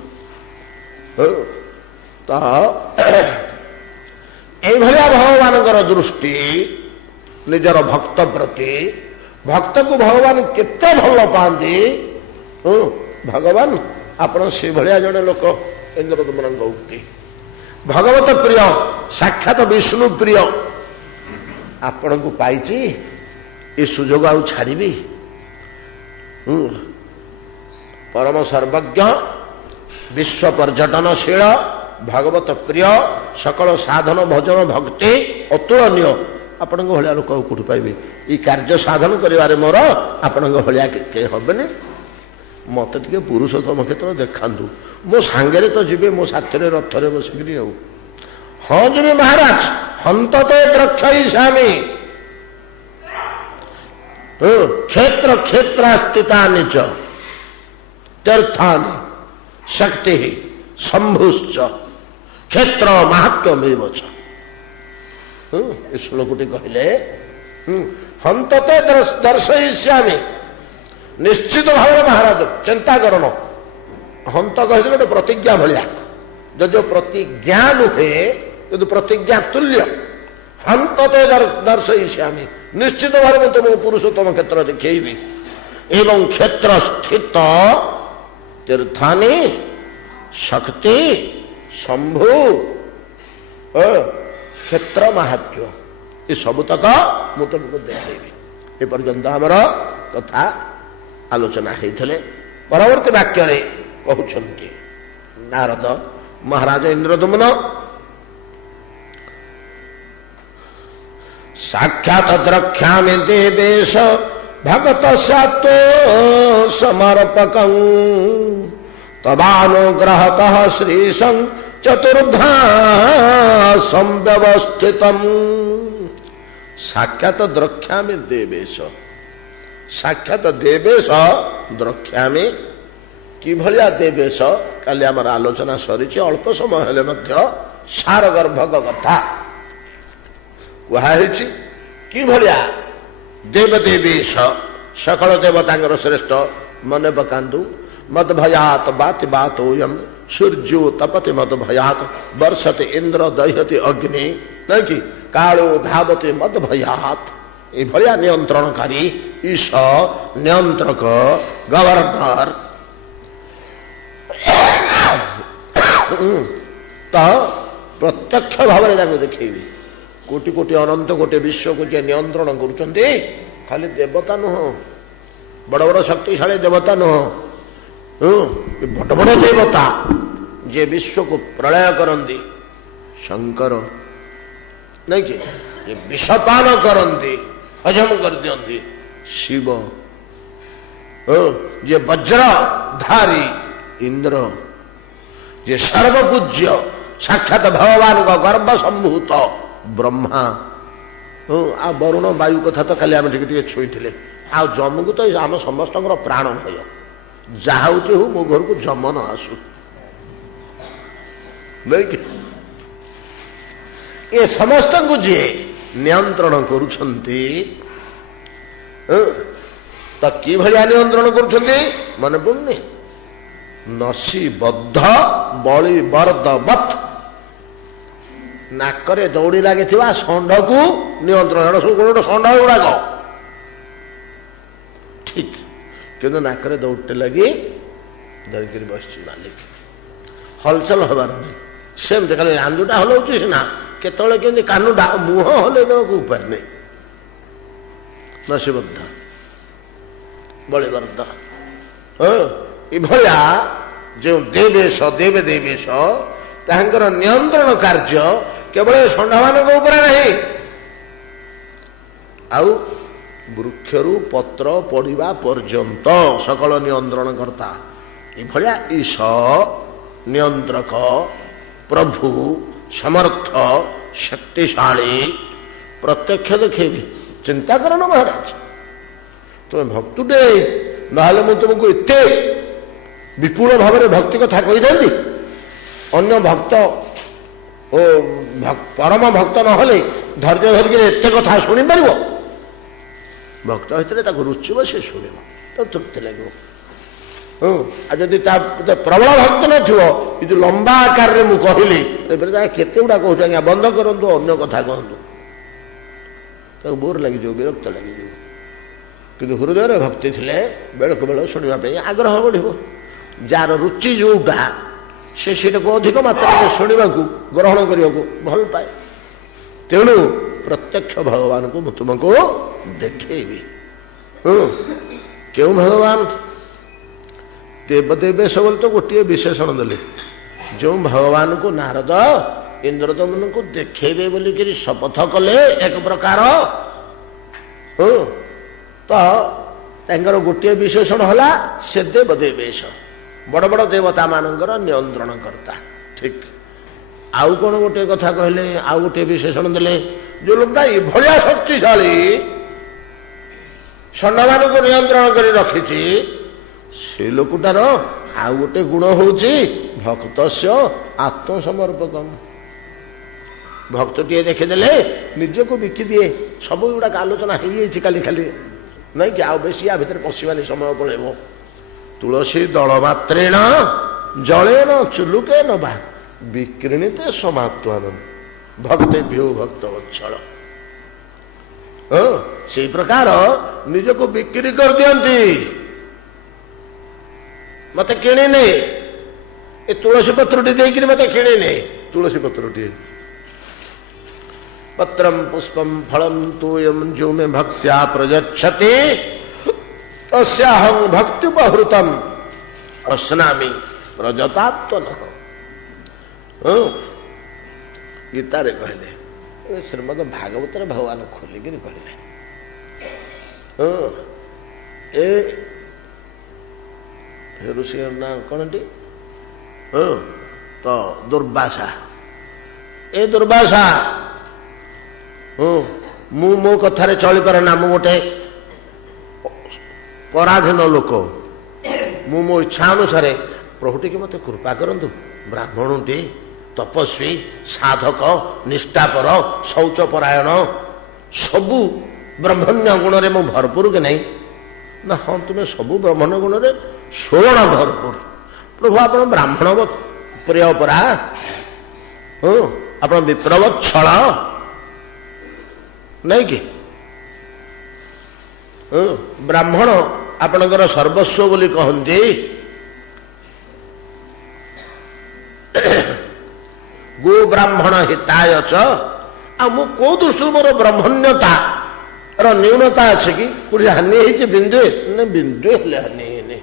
ତ ଏଇଭଳିଆ ଭଗବାନଙ୍କର ଦୃଷ୍ଟି ନିଜର ଭକ୍ତ ପ୍ରତି। ଭକ୍ତକୁ ଭଗବାନ କେତେ ଭଲ ପାଆନ୍ତି। ଭଗବାନ ଆପଣ ସେଭଳିଆ ଜଣେ ଲୋକ। ଇନ୍ଦ୍ରଦମନଙ୍କ ଉକ୍ତି, ଭଗବତ ପ୍ରିୟ, ସାକ୍ଷାତ ବିଷ୍ଣୁ ପ୍ରିୟ। ଆପଣଙ୍କୁ ପାଇଛି, ଏ ସୁଯୋଗ ଆଉ ଛାଡ଼ିବି। ପରମ ସର୍ବଜ୍ଞ, ବିଶ୍ୱ ପର୍ଯ୍ୟଟନଶୀଳ, ଭଗବତ ପ୍ରିୟ, ସକଳ ସାଧନ ଭଜନ ଭକ୍ତି ଅତୁଳନୀୟ। ଆପଣଙ୍କ ଭଳିଆ ଲୋକ ଆଉ କୋଉଠି ପାଇବେ? ଏଇ କାର୍ଯ୍ୟ ସାଧନ କରିବାରେ ମୋର ଆପଣଙ୍କ ଭଳିଆ କେହି ହବେନି। ମତେ ଟିକେ ପୁରୁଷୋତ୍ତମ କ୍ଷେତ୍ର ଦେଖାନ୍ତୁ। ମୋ ସାଙ୍ଗରେ ତ ଯିବେ, ମୋ ସାଥିରେ ରଥରେ ବସିକିରି। ଆଉ ହଁ ଯିବି ମହାରାଜ, ହନ୍ତତେ ଦ୍ରକ୍ଷୟିଷ୍ୟାମି। କ୍ଷେତ୍ର କ୍ଷେତ୍ରାସ୍ଥିତା ନିଚ ତୀର୍ଥାନି ଶକ୍ତି ଶମ୍ଭୁଶ୍ଚ କ୍ଷେତ୍ର ମାହାତ୍ମ୍ୟମେବ ଚ। ଏ ଶ୍ଲୋକଟି କହିଲେ ହନ୍ତତେ ଦର୍ଶୟିଷ୍ୟାମି, ନିଶ୍ଚିତ ଭାବରେ ମହାରାଜ ଚିନ୍ତା କରନ। ହନ୍ତ କହିଲେ ଗୋଟେ ପ୍ରତିଜ୍ଞା ଭଳିଆ, ଯଦି ପ୍ରତିଜ୍ଞା ନୁହେଁ, ଯଦି ପ୍ରତିଜ୍ଞା ତୁଲ୍ୟ। ହନ୍ତତେ ଦର୍ଶୟିଷ୍ୟାମି, ନିଶ୍ଚିତ ଭାବରେ ମୁଁ ତୁମକୁ ପୁରୁଷୋତ୍ତମ କ୍ଷେତ୍ର ଦେଖେଇବି। ଏବଂ କ୍ଷେତ୍ର ସ୍ଥିତ ତୀର୍ଥାନି ଶକ୍ତି ଶମ୍ଭୁ କ୍ଷେତ୍ର ମାହାତ୍ମ୍ୟ, ଏ ସବୁତକ ମୁଁ ତୁମକୁ ଦେଖେଇବି। ଏପର୍ଯ୍ୟନ୍ତ ଆମର କଥା ଆଲୋଚନା ହେଇଥିଲେ। ପରବର୍ତ୍ତୀ ବାକ୍ୟରେ କହୁଛନ୍ତି ନାରଦ, ମହାରାଜ ଇନ୍ଦ୍ରଦମନ ସାକ୍ଷାତ ଦ୍ରକ୍ଷ୍ୟାମି ଦେବେଶ ଭଗତ ସାତ୍ୱ ସମର୍ପକଂ ତବାନୁଗ୍ରହତଃ ଶ୍ରୀଶଂ ଚତୁର୍ଧା ସଂବ୍ୟବସ୍ଥିତଂ। ସାକ୍ଷାତ ଦ୍ରକ୍ଷ୍ୟାମି ଦେବେଶ, ସାକ୍ଷାତ ଦେବେଶ ଦ୍ରକ୍ଷ୍ୟାମି। କିଭଳିଆ ଦେବେଶ କାଲି ଆମର ଆଲୋଚନା ସରିଛି, ଅଳ୍ପ ସମୟ ହେଲେ ମଧ୍ୟ ସାରଗର୍ଭକ କଥା କୁହାହେଇଛି। କିଭଳିଆ ଦେବଦେବେଶ, ସକଳ ଦେବତାଙ୍କର ଶ୍ରେଷ୍ଠ। ମନେ ପକାନ୍ତୁ, ମଦ ଭୟାତ ବାତି ବାତୋୟମ୍ ସୂର୍ଯ୍ୟୋ ତପତି ମଦ ଭୟାତ ବର୍ଷତେ ଇନ୍ଦ୍ର ଦହ୍ୟତି ଅଗ୍ନି, ନାଇଁ କି କାଳୋ ଧାବତି ମଦ ଭୟାତ। ଏଭଳିଆ ନିୟନ୍ତ୍ରଣକାରୀ ଈଶ, ନିୟନ୍ତ୍ରକ, ଗଭର୍ଣ୍ଣର। ତ ପ୍ରତ୍ୟକ୍ଷ ଭାବରେ ତାଙ୍କୁ ଦେଖେଇବି। କୋଟି କୋଟି ଅନନ୍ତ କୋଟି ବିଶ୍ୱକୁ ଯିଏ ନିୟନ୍ତ୍ରଣ କରୁଛନ୍ତି, ଖାଲି ଦେବତା ନୁହଁ, ବଡ଼ ବଡ଼ ଶକ୍ତିଶାଳୀ ଦେବତା ନୁହଁ, ବଡ଼ ବଡ଼ ଦେବତା ଯିଏ ବିଶ୍ୱକୁ ପ୍ରଳୟ କରନ୍ତି। ଶଙ୍କର ନାଇଁ କି, ବିଷପାନ କରନ୍ତି, ହଜମ କରିଦିଅନ୍ତି। ଶିବ ଯେ ବଜ୍ରଧାରୀ ଇନ୍ଦ୍ର, ଯେ ସର୍ବପୂଜ୍ୟ ସାକ୍ଷାତ ଭଗବାନଙ୍କ ଗର୍ଭ ସମ୍ଭୂତ ବ୍ରହ୍ମା, ଆଉ ବରୁଣ ବାୟୁ କଥା ତ କାଲି ଆମେ ଟିକେ ଟିକେ ଛୁଇଁଥିଲେ। ଆଉ ଯମକୁ ତ ଆମ ସମସ୍ତଙ୍କର ପ୍ରାଣ ଭୟ, ଯାହା ହଉଛି ହଉ ମୋ ଘରକୁ ଯମ ନ ଆସୁ। ଏ ସମସ୍ତଙ୍କୁ ଯିଏ ନିୟନ୍ତ୍ରଣ କରୁଛନ୍ତି, ତ କିଭଳିଆ ନିୟନ୍ତ୍ରଣ କରୁଛନ୍ତି ମନେ ପଡୁନି? ନସି ବଦ୍ଧ ବଳି ବର୍ଦ୍ଧବତ୍, ନାକରେ ଦୌଡ଼ି ଲାଗିଥିବା ଷଣ୍ଢକୁ ନିୟନ୍ତ୍ରଣ। ସବୁ ଗୋଟେ ଗୋଟେ ଷଣ୍ଢ ଗୁଡାକ ଠିକ, କିନ୍ତୁ ନାକରେ ଦୌଡ଼ଟେ ଲାଗି ଧରିକିରି ବସିଛି ମାଲିକ, ହଲଚଲ ହବାର ନାହିଁ। ସେମିତି ଖାଲି ଆଞ୍ଜୁଟା ହଲଉଛି ସିନା, କେତେବେଳେ କେମିତି କାନୁଟା ମୁହଁ ହଲେଇ ଦେବାକୁ ଉପାୟ ନାହିଁ। ନସିବଦ୍ଧ ବଳିବର୍ଦ୍ଧ, ଏଭଳିଆ ଯେଉଁ ଦେବେଶ ଦେବେ ଦେବେଶ, ତାହାଙ୍କର ନିୟନ୍ତ୍ରଣ କାର୍ଯ୍ୟ କେବଳ ଷଣ୍ଢମାନଙ୍କ ଉପରେ ନାହିଁ, ଆଉ ବୃକ୍ଷରୁ ପତ୍ର ପଡ଼ିବା ପର୍ଯ୍ୟନ୍ତ ସକଳ ନିୟନ୍ତ୍ରଣ କର୍ତ୍ତା। ଏଭଳିଆ ଈଶ ନିୟନ୍ତ୍ରକ, ପ୍ରଭୁ, ସମର୍ଥ, ଶକ୍ତିଶାଳୀ ପ୍ରତ୍ୟକ୍ଷ ଦେଖେଇବି। ଚିନ୍ତା କରନ ମହାରାଜ, ତୁମେ ଭକ୍ତୁଟେ, ନହେଲେ ମୁଁ ତୁମକୁ ଏତେ ବିପୁଳ ଭାବରେ ଭକ୍ତି କଥା କହିଥାନ୍ତି। ଅନ୍ୟ ଭକ୍ତ ଓ ପରମ ଭକ୍ତ ନହେଲେ ଧୈର୍ଯ୍ୟ ଧରିକି ଏତେ କଥା ଶୁଣିପାରିବ? ଭକ୍ତ ଭିତରେ ତାକୁ ରୁଚିବ, ସେ ଶୁଣିବ, ତାକୁ ତୃପ୍ତି ଲାଗିବ। ଆଉ ଯଦି ତା ପ୍ରବଳ ଭକ୍ତ ନଥିବ, ଏ ଯୋଉ ଲମ୍ବା ଆକାରରେ ମୁଁ କହିଲି, ଏବେ କେତେ ଗୁଡା କହୁଛୁ, ଆଜ୍ଞା ବନ୍ଦ କରନ୍ତୁ, ଅନ୍ୟ କଥା କହନ୍ତୁ, ତାକୁ ବୋର ଲାଗିଯିବ, ବିରକ୍ତ ଲାଗିଯିବ। କିନ୍ତୁ ହୃଦୟରେ ଭକ୍ତି ଥିଲେ ବେଳକୁ ବେଳ ଶୁଣିବା ପାଇଁ ଆଗ୍ରହ ବଢିବ। ଯାହାର ରୁଚି ଯୋଉଟା, ସେ ସେଟାକୁ ଅଧିକ ମାତ୍ରାରେ ଶୁଣିବାକୁ, ଗ୍ରହଣ କରିବାକୁ ଭଲ ପାଏ। ତେଣୁ ପ୍ରତ୍ୟକ୍ଷ ଭଗବାନଙ୍କୁ ମୁଁ ତୁମକୁ ଦେଖେଇବି। କେଉଁ ଭଗବାନ? ଦେବଦେବେଶ ବୋଲି ତ ଗୋଟିଏ ବିଶେଷଣ ଦେଲେ। ଯେଉଁ ଭଗବାନଙ୍କୁ ନାରଦ ଇନ୍ଦ୍ରଦମନଙ୍କୁ ଦେଖେଇବେ ବୋଲିକିରି ଶପଥ କଲେ ଏକ ପ୍ରକାର, ତ ତାଙ୍କର ଗୋଟିଏ ବିଶେଷଣ ହେଲା ସେ ଦେବଦେବେଶ, ବଡ ବଡ ଦେବତା ମାନଙ୍କର ନିୟନ୍ତ୍ରଣ କର୍ତ୍ତା। ଠିକ। ଆଉ କଣ ଗୋଟିଏ କଥା କହିଲେ, ଆଉ ଗୋଟିଏ ବିଶେଷଣ ଦେଲେ, ଯୋଉ ଲୋକଟା ଏଭଳିଆ ଶକ୍ତିଶାଳୀ ଷଣ୍ଢମାନଙ୍କୁ ନିୟନ୍ତ୍ରଣ କରି ରଖିଛି, ସେ ଲୋକଟାର ଆଉ ଗୋଟେ ଗୁଣ ହଉଛି ଭକ୍ତସ୍ୟ ଆତ୍ମସମର୍ପକମ୍। ଭକ୍ତଟିଏ ଦେଖିଦେଲେ ନିଜକୁ ବିକିଦିଏ। ସବୁ ଗୁଡାକ ଆଲୋଚନା ହେଇଯାଇଛି କାଲି ଖାଲି, ନାଇଁ କି? ଆଉ ବେଶୀ ଆ ଭିତରେ ପଶିବାନି, ସମୟ ପଳେଇବ। ତୁଳସୀ ଦଳ ମାତ୍ରେଣ ଜଳେନ ଚୁଲୁକେ ନବା ବିକ୍ରିଣିତେ ସମାତ୍ମାନ ଭକ୍ତେଭ୍ୟୋ ଭକ୍ତ ବତ୍ସଳ। ସେଇ ପ୍ରକାର ନିଜକୁ ବିକ୍ରି କରିଦିଅନ୍ତି। ମତେ କିଣିନେ, ଏ ତୁଳସୀ ପତ୍ରଟି ଦେଇକିରି ମତେ କିଣିନେ। ତୁଳସୀ ପତ୍ରଟିଏ, ପତ୍ରಂ ପୁଷ୍ପಂ ଫଳಂ ତୋୟಂ ଯୋ ମେ ଭକ୍ତ୍ୟା ପ୍ରଯଚ୍ଛତି ତସ୍ୟାହଂ ଭକ୍ତ୍ୟୁପହୃତଂ ଅଶ୍ନାମି ପ୍ରଜତାତ୍ମନଃ। ଗୀତାରେ କହିଲେ, ଶ୍ରୀମଦ୍ ଭାଗବତରେ ଭଗବାନ ଖୋଲିକିରି କହିଲେ। ଏ ଋଷିର ନାଁ କଣଟି? ତ ଦୁର୍ବାସା। ଏ ଦୁର୍ବାସା, ମୁଁ ମୋ କଥାରେ ଚଳିପାରେ ନା, ମୁଁ ଗୋଟେ ପରାଧୀନ ଲୋକ, ମୁଁ ମୋ ଇଚ୍ଛା ଅନୁସାରେ, ପ୍ରଭୁ ଟିକେ ମତେ କୃପା କରନ୍ତୁ, ବ୍ରାହ୍ମଣଟି, ତପସ୍ୱୀ, ସାଧକ, ନିଷ୍ଠାପର, ଶୌଚପରାୟଣ, ସବୁ ବ୍ରହ୍ମଣ୍ୟ ଗୁଣରେ ମୁଁ ଭରପୁର କି ନାହିଁ? ନା ହଁ, ତୁମେ ସବୁ ବ୍ରହ୍ମଣ୍ୟ ଗୁଣରେ 16 ଭରପୁର। ପ୍ରଭୁ ଆପଣ ବ୍ରାହ୍ମଣ ପ୍ରିୟ ପରା, ଆପଣ ବିପ୍ରବତ୍ସଳ ନାଇଁ କି? ବ୍ରାହ୍ମଣ ଆପଣଙ୍କର ସର୍ବସ୍ୱ ବୋଲି କହନ୍ତି। ଗୋ ବ୍ରାହ୍ମଣ ହିତାୟଚ। ଆଉ ମୁଁ କୋଉ ଦୃଷ୍ଟିରୁ ମୋର ବ୍ରହ୍ମଣ୍ୟତା ର ନ୍ୟୁନତା ଅଛି କି? କୋଉଠି ହାନି ହେଇଛି ବିନ୍ଦୁ? ନା ବିନ୍ଦୁ ହେଲେ ହାନି ହେଇନି।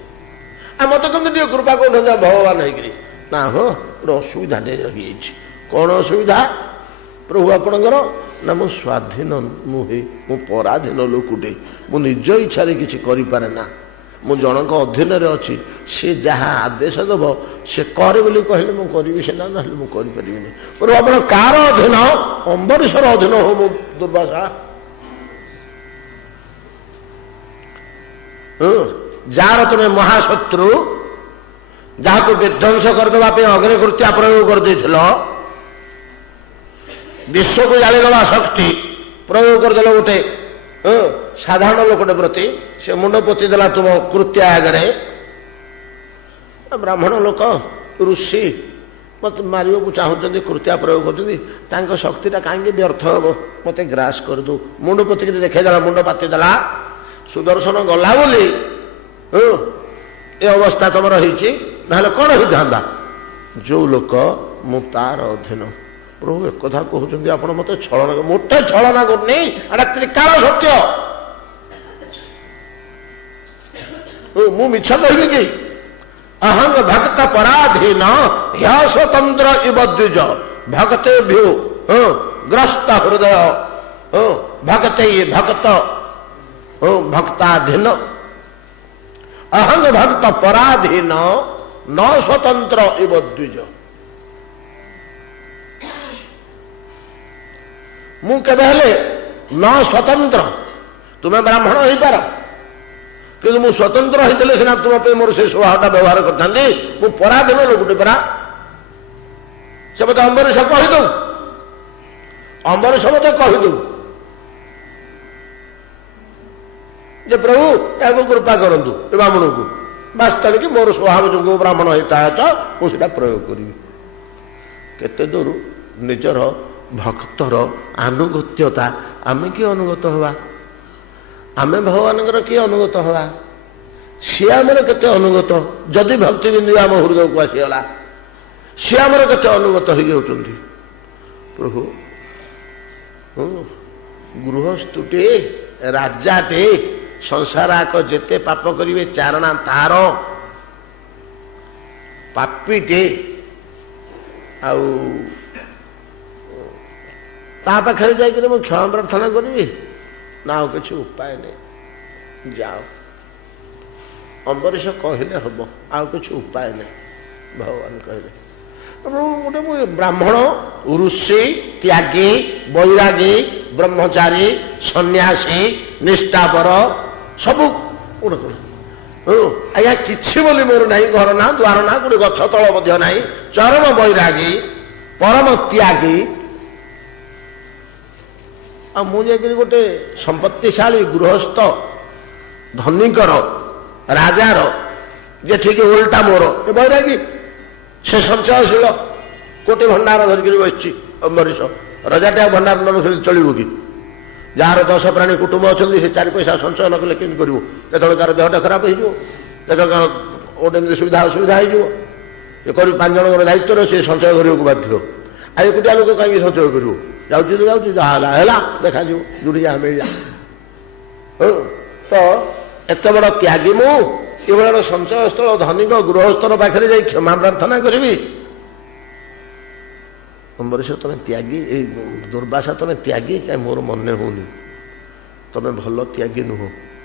ଆଉ ମତେ କେମିତି ଟିକେ କୃପା କରୁଛନ୍ତି ଭଗବାନ ହେଇକିରି? ନା ହଁ, ଗୋଟେ ଅସୁବିଧା ରହିଯାଇଛି। କଣ ଅସୁବିଧା? प्रभु आपणकर ना मु स्वाधीन नुहे मु पराधीन लोकटे मु निज इच्छा किसी करें ना मु जनक अधीन अच्छी सी जहाँ आदेश दब से करे बोली कहले मु करी सीना ना मु करी प्रभु आप कार अधीन अम्बरीशर अधीन हो मु दुर्वासा जार तुम्हें महाशत्रु जहाँ को विध्वंस करदे अग्निकृत्या प्रयोग कर विश्व को जालीदवा शक्ति प्रयोग करदे गोटे साधारण लोकटे प्रति से मुंड पोती देला तुम कृत्या आगे ब्राह्मण लोक ऋषि मत मारियो को चाहते कृत्या प्रयोग कर शक्तिटा कहीं व्यर्थ हम मत ग्रास कर दो मुंड पोती देखा मुंड पाती देला सुदर्शन गला बोली ए अवस्था तुम रही ना कौन होता जो लोक मु तार अधीन प्रभु एक कथा कहते आप मत छलना मोटे छलना करनी एटा त्रिकाल सत्य मु मिछ कहबी कि अहं भक्त पराधीन ह्य स्वतंत्र इव द्विज भक्ते भ्यो ग्रस्त हृदय भक्ते भक्त भक्ताधीन अहं भक्त पराधीन न स्वतंत्र इव द्विज मु केबे न स्वतंत्र तुम्हें ब्राह्मण हो पार कि मु स्वतंत्र होते सीना तुम पे मोर से स्वभावटा व्यवहार करता मु पराधीन लोकटे परा से मत अम्बरीश कहीदू अम्बरीश मत कहीदू जे प्रभु या कृपा करूँ ब्राह्मण को बास्तव कि मोर स्वभाव जो ब्राह्मण होता मुझे प्रयोग करी केते दूर निजर भक्तर आनुगत्यता आमे कि अनुगत हवा आमे भगवान किए अनुगत हवा सी आमर केते अनुगत जदि भक्ति बिंदु आम हृदय को आसीगला सी आमर केते अनुगत हो जाउछन्ती प्रभु गृहस्थुटे राजाटे संसाराक जेते पाप करिवे चारणा तार पापीटे आउ ता पाखे जाकर मुझे क्षमा प्रार्थना करी ना किसी उपाय नहीं जाओ अम्बरीश कहले हम आउ किसी उपाय नहीं भगवान कहले गोटे ब्राह्मण ऋषि त्यागी बैरागी ब्रह्मचारी सन्यासी निष्ठापर सब आज्ञा किसी बोली मोर ना घर ना द्वार ना गोटे गछ तल ना चरम बैरागी परम त्यागी मुझे गोटे संपत्तिशाली गृहस्थ धनिकर राजार जे ठीक उल्टा मोर ए बैरागी से संचयशील कोटि भंडार धरिक बस अम्बरीश रजाटा भंडार न रखिले चलो कि जार 10 प्राणी कुटुंब अच्छा से 4 पैसा संचय न कले कि कर तार देहटा खराब हो गोटे सुविधा असुविधा हो 5 जन दायित्व से संचय करने बाध्य आ एकुटिया लोक कहीं संचय कर जाऊँ तो जाऊँ जहाँ देखा जोड़ी जहाँ मिल जा तो एत बड़ त्यागी मु ये संचय स्थल धनिक गृहस्थर पाखे जा क्षमा प्रार्थना करी अम्बरीश तुम त्यागी दुर्वासा तुम त्यागी क्या मोर मन होनी तुम भल त्यागी नुह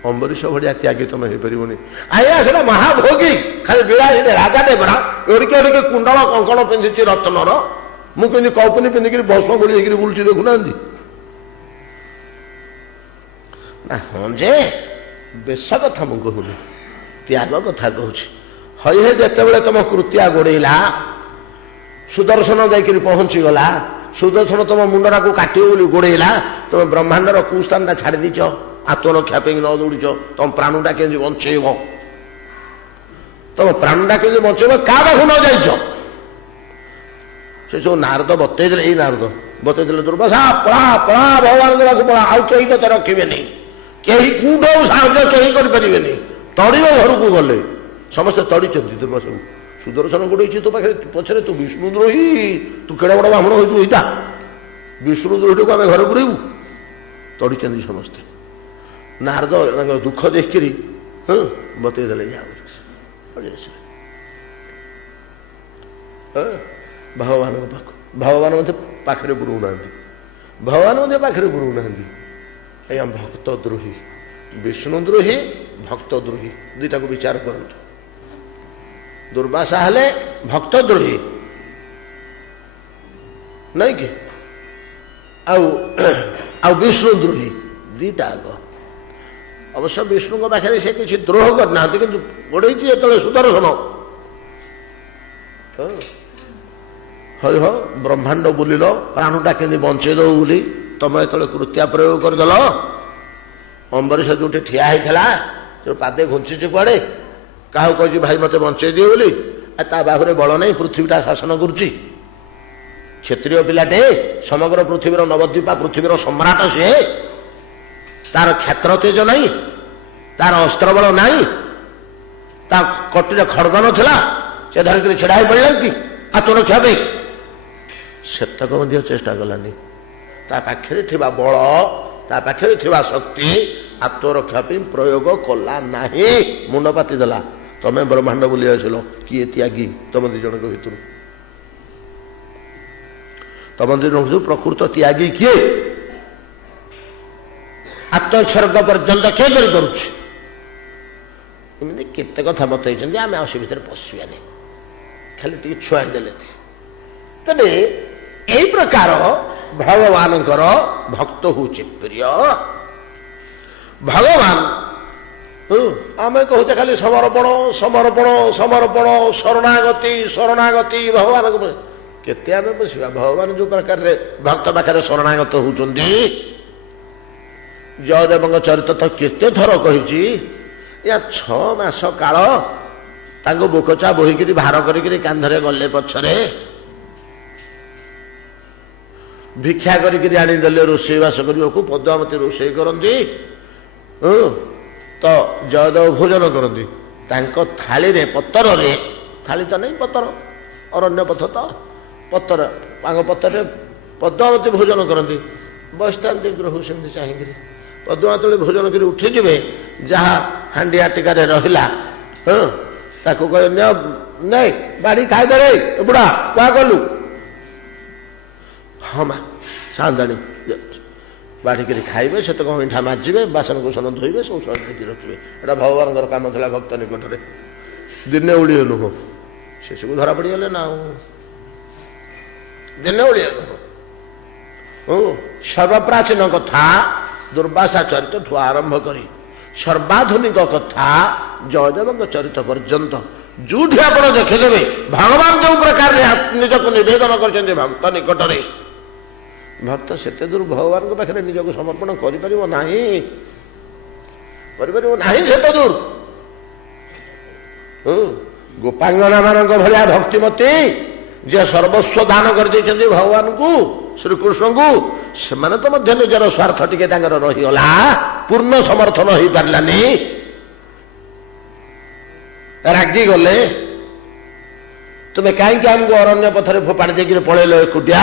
अम्बरीश भाया त्यागी तुम हो पारनि आया से महाभोगी खाली बिड़ा राजाटे बड़ा एड़िके एड़िके कुंडल कंकण पिंधि रत्नर मुझे कौपनी पिंधिक बस बोली बुलूँ देखुना हाँ जे बेश कथा मुझे कहूनी त्याग कथा कहूँ हे जिते तुम कृत्या गोड़ेला सुदर्शन जाकर पहुंची गला सुदर्शन तुम मुंडरा को काट बोली गोड़ेला तुम ब्रह्मांडर कुस्थान छाड़ दीच आत्मरक्षा न दौड़ तुम प्राणटा के बचेब तुम प्राणटा के बचेब क्या पाखु न जाइछ से जो नारद बतईदे यही नारद बतईदे दुर्वासा पढ़ा पढ़ा भगवान को पढ़ा आउ कहीं तो रखे नहीं कहीं कूट साहय कहीं करें तड़ब घर को गले समस्ते तड़ी दुर्वासा सुदर्शन गोड़े तो पाखे पछरे तू विष्णुद्रोही तू केड़ा बड़ ब्राह्मण होता विष्णुद्रोही को आम घर पुरेबू तड़ी समस्ते नारद दुख देखिरी बतईदे भगवान भगवान मत पाखे पुरौना भगवान पाखे गुरु ना आज्ञा भक्त द्रोही विष्णु द्रोही भक्त द्रोही दुईटा को विचार करूँ दुर्वासा हेले भक्त द्रोही नहीं कि आउ विष्णु द्रोही दीटा आग अवश्य विष्णु पाखे से किसी द्रोह करना कि गोड़े जो सुदर्शन हई हो ब्रह्मांड बुलिल प्राणटा के बंचे दो बोली तुम जो कृत्या प्रयोग करदेल अम्बरीश जो ठिया होता जो पादे घुंची कड़े क्या कह भाई मत बंचे दिए बोली बाहुरे बल नहीं पृथ्वीटा शासन करुच्ची क्षत्रिय पिलाटे समग्र पृथ्वीर नवद्वीपा पृथ्वीर सम्राट सी तार क्षेत्र तेज नहीं तार अस्त्र बल नहीं कटिरे खड़ग नथिला से धरिक छिड़ा हो पड़ा कि आत्मरक्षा पे सेतक चेष्टा कलानी ता पाखे थिबा बल ता पाखे थिबा शक्ति आत्मरक्षा प्रयोग कला नाही मुंड पाति देला तमें ब्रह्मांड बुली आसिल किए त्यागी तुम दी जन भर तुम दी जन प्रकृत त्यागी किए आत्मोत्सर्ग पर्यंत किए करमती केते कथा बतई आम आस भर पशिबानी खाली टी छुआ देले तेरे यही प्रकार भगवान भक्त हूँ प्रिय भगवान आम कहते खाली समर्पण समर्पण समर्पण शरणागति शरणागति भगवान को केते आम बसवा भगवान जो प्रकार भक्त पाखे शरणागत होती जयदेव चरित्र तो केते थर कही या 6 मास काल तांको बोकचा बोहिकी भार करी कांधरे गले पछरे भिक्षा करी आनीदेले रोषेईवास करने को पद्मावती रोषे करती तो जयदेव भोजन करती थाली रे पत्तर रे थाली तो नहीं पत्तर अरण्य पथ तो पत्तर पत्तर पद्मावती भोजन करती बसता ग्रह सेमती चाहिए पद्मावती भोजन कर उठीजे जहाँ हांडिया टिकार रहा ताको कह नहीं बाड़ी खाईदे रे बुढ़ा क्या कलु हाँ माँ सांदाणी बाढ़ कर खाइबे से तो ईठा माजिबे बासन कुसन धोइबे सब सही रखिए एटा भगवान काम था भक्त निकट में दिने उड़िए नुह से सब धरा पड़गले ना दिने उड़िए नुह सर्वप्राचीन कथा दुर्वासा चरित ठू आरंभ करी सर्वाधुनिक कथा जयदेव चरित पर्यंत जोठी आप देखिदेवे भगवान जो प्रकार निजक निवेदन कर भक्त निकट में भक्त सेते दूर भगवान को पाखे निजक समर्पण कर सेते दूर गोपांगना मान भाया भक्तिमती जे सर्वस्व दान कर भगवान को श्रीकृष्ण को से तो मध्य निजर स्वार्थ टिके रहीगला पूर्ण समर्थन हो पारानी रागी गले तुम्हें कहीं आमको अरण्य पथरे फोपाड़ी देकर पलैल एकुटिया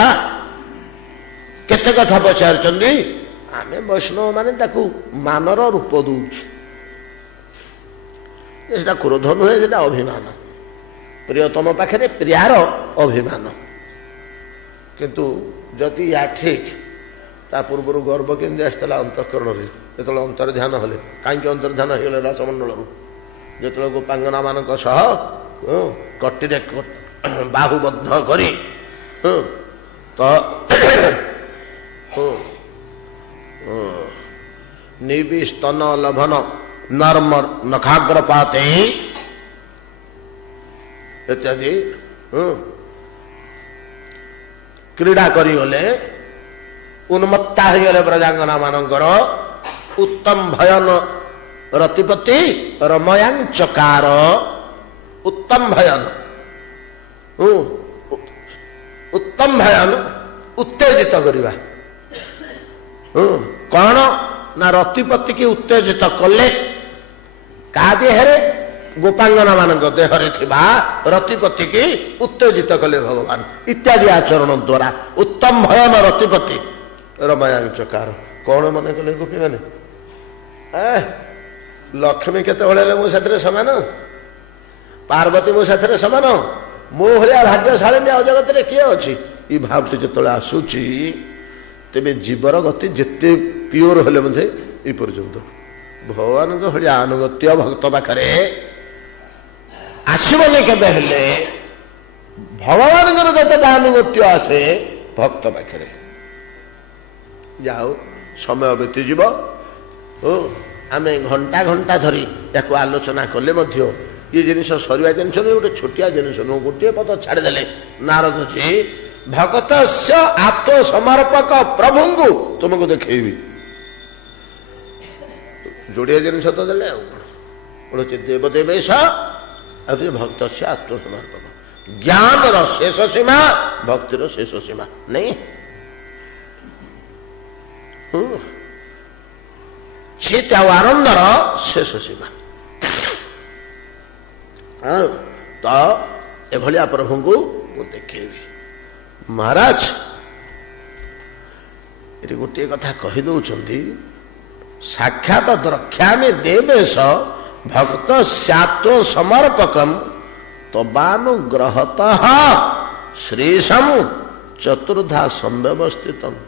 केते कथा पचार आम वैष्णव माने मानर रूप दूसरा क्रोध नुहे से अभिमान प्रियतम पाखे प्रियार अभिमान किंतु जदि या ठीक ता पूर्व गर्व केमती आसला अंतकरण जो अंतर ध्यान हेले कहीं अंतर ध्यान हो रसमंडल जो गोपांगना मान कटिरे बाहुबद्ध करी निविस्तन लभन नर्म नखाग्रपाते इत्यादि क्रीड़ा करिगले उन्मत्ता होगले ब्रजांगना मानकर उत्तम भयन रतिपति रमयां चकार उत्तम भयन उत्तम भयन उत्तेजित करवा कौन ना रतिपति की उत्तेजित कले का देहरे गोपांगना मान देहरे थिबा रतिपति की उत्तेजित कले भगवान इत्यादि आचरण द्वारा उत्तम भयन रतिपति रमयां चकार कौन मन कले गोपी मैंने लक्ष्मी केते मो साथ समान पार्वती मो साथ समान मो भाया भाग्यशाली अजगत किए अच्छी ये भावटी जो आसूची ତେବେ ଜୀବର ଗତି ଯେତେ ପିଓର ହେଲେ ମଧ୍ୟ ଏ ପର୍ଯ୍ୟନ୍ତ ଭଗବାନଙ୍କ ଭଳିଆ ଆନୁଗତ୍ୟ ଭକ୍ତ ପାଖରେ ଆସିବନି କେବେ ହେଲେ। ଭଗବାନଙ୍କର ଯେତେଟା ଆନୁଗତ୍ୟ ଆସେ ଭକ୍ତ ପାଖରେ, ଯାହା ହଉ ସମୟ ବିତିଯିବ। ଆମେ ଘଣ୍ଟା ଘଣ୍ଟା ଧରି ୟାକୁ ଆଲୋଚନା କଲେ ମଧ୍ୟ ଏ ଜିନିଷ ସରିବା ଜିନିଷ ନୁହେଁ, ଗୋଟେ ଛୋଟିଆ ଜିନିଷ ନୁହଁ। ଗୋଟିଏ ପଦ ଛାଡ଼ିଦେଲେ ନାରଦ ଯେ ଭକ୍ତସ୍ୟ ଆତ୍ମସମର୍ପକ ପ୍ରଭୁଙ୍କୁ ତୁମକୁ ଦେଖେଇବି, ଯୋଡ଼ିଏ ଜିନିଷ ତ ଦେଲେ ଆଉ କଣ। ଗୋଟେ ଦେବଦେବେଶ ଆଉ ଭକ୍ତସ୍ୟ ଆତ୍ମସମର୍ପକ। ଜ୍ଞାନର ଶେଷ ସୀମା, ଭକ୍ତିର ଶେଷ ସୀମା ନାଇଁ। ଚିତ୍ତ ଆଉ ଆନନ୍ଦର ଶେଷ ସୀମା। ତ ଏଭଳିଆ ପ୍ରଭୁଙ୍କୁ ମୁଁ ଦେଖେଇବି। ମହାରାଜ ଏଠି ଗୋଟିଏ କଥା କହିଦଉଛନ୍ତି, ସାକ୍ଷାତ ଦ୍ରକ୍ଷ୍ୟାମି ଦେବେଶ ଭକ୍ତ ସ୍ୟାତ୍ମ ସମର୍ପକମ୍ ତବାନୁଗ୍ରହତଃ ଶ୍ରୀଶମ ଚତୁର୍ଦ୍ଧା ସମ୍ବ୍ୟବସ୍ଥିତମ୍।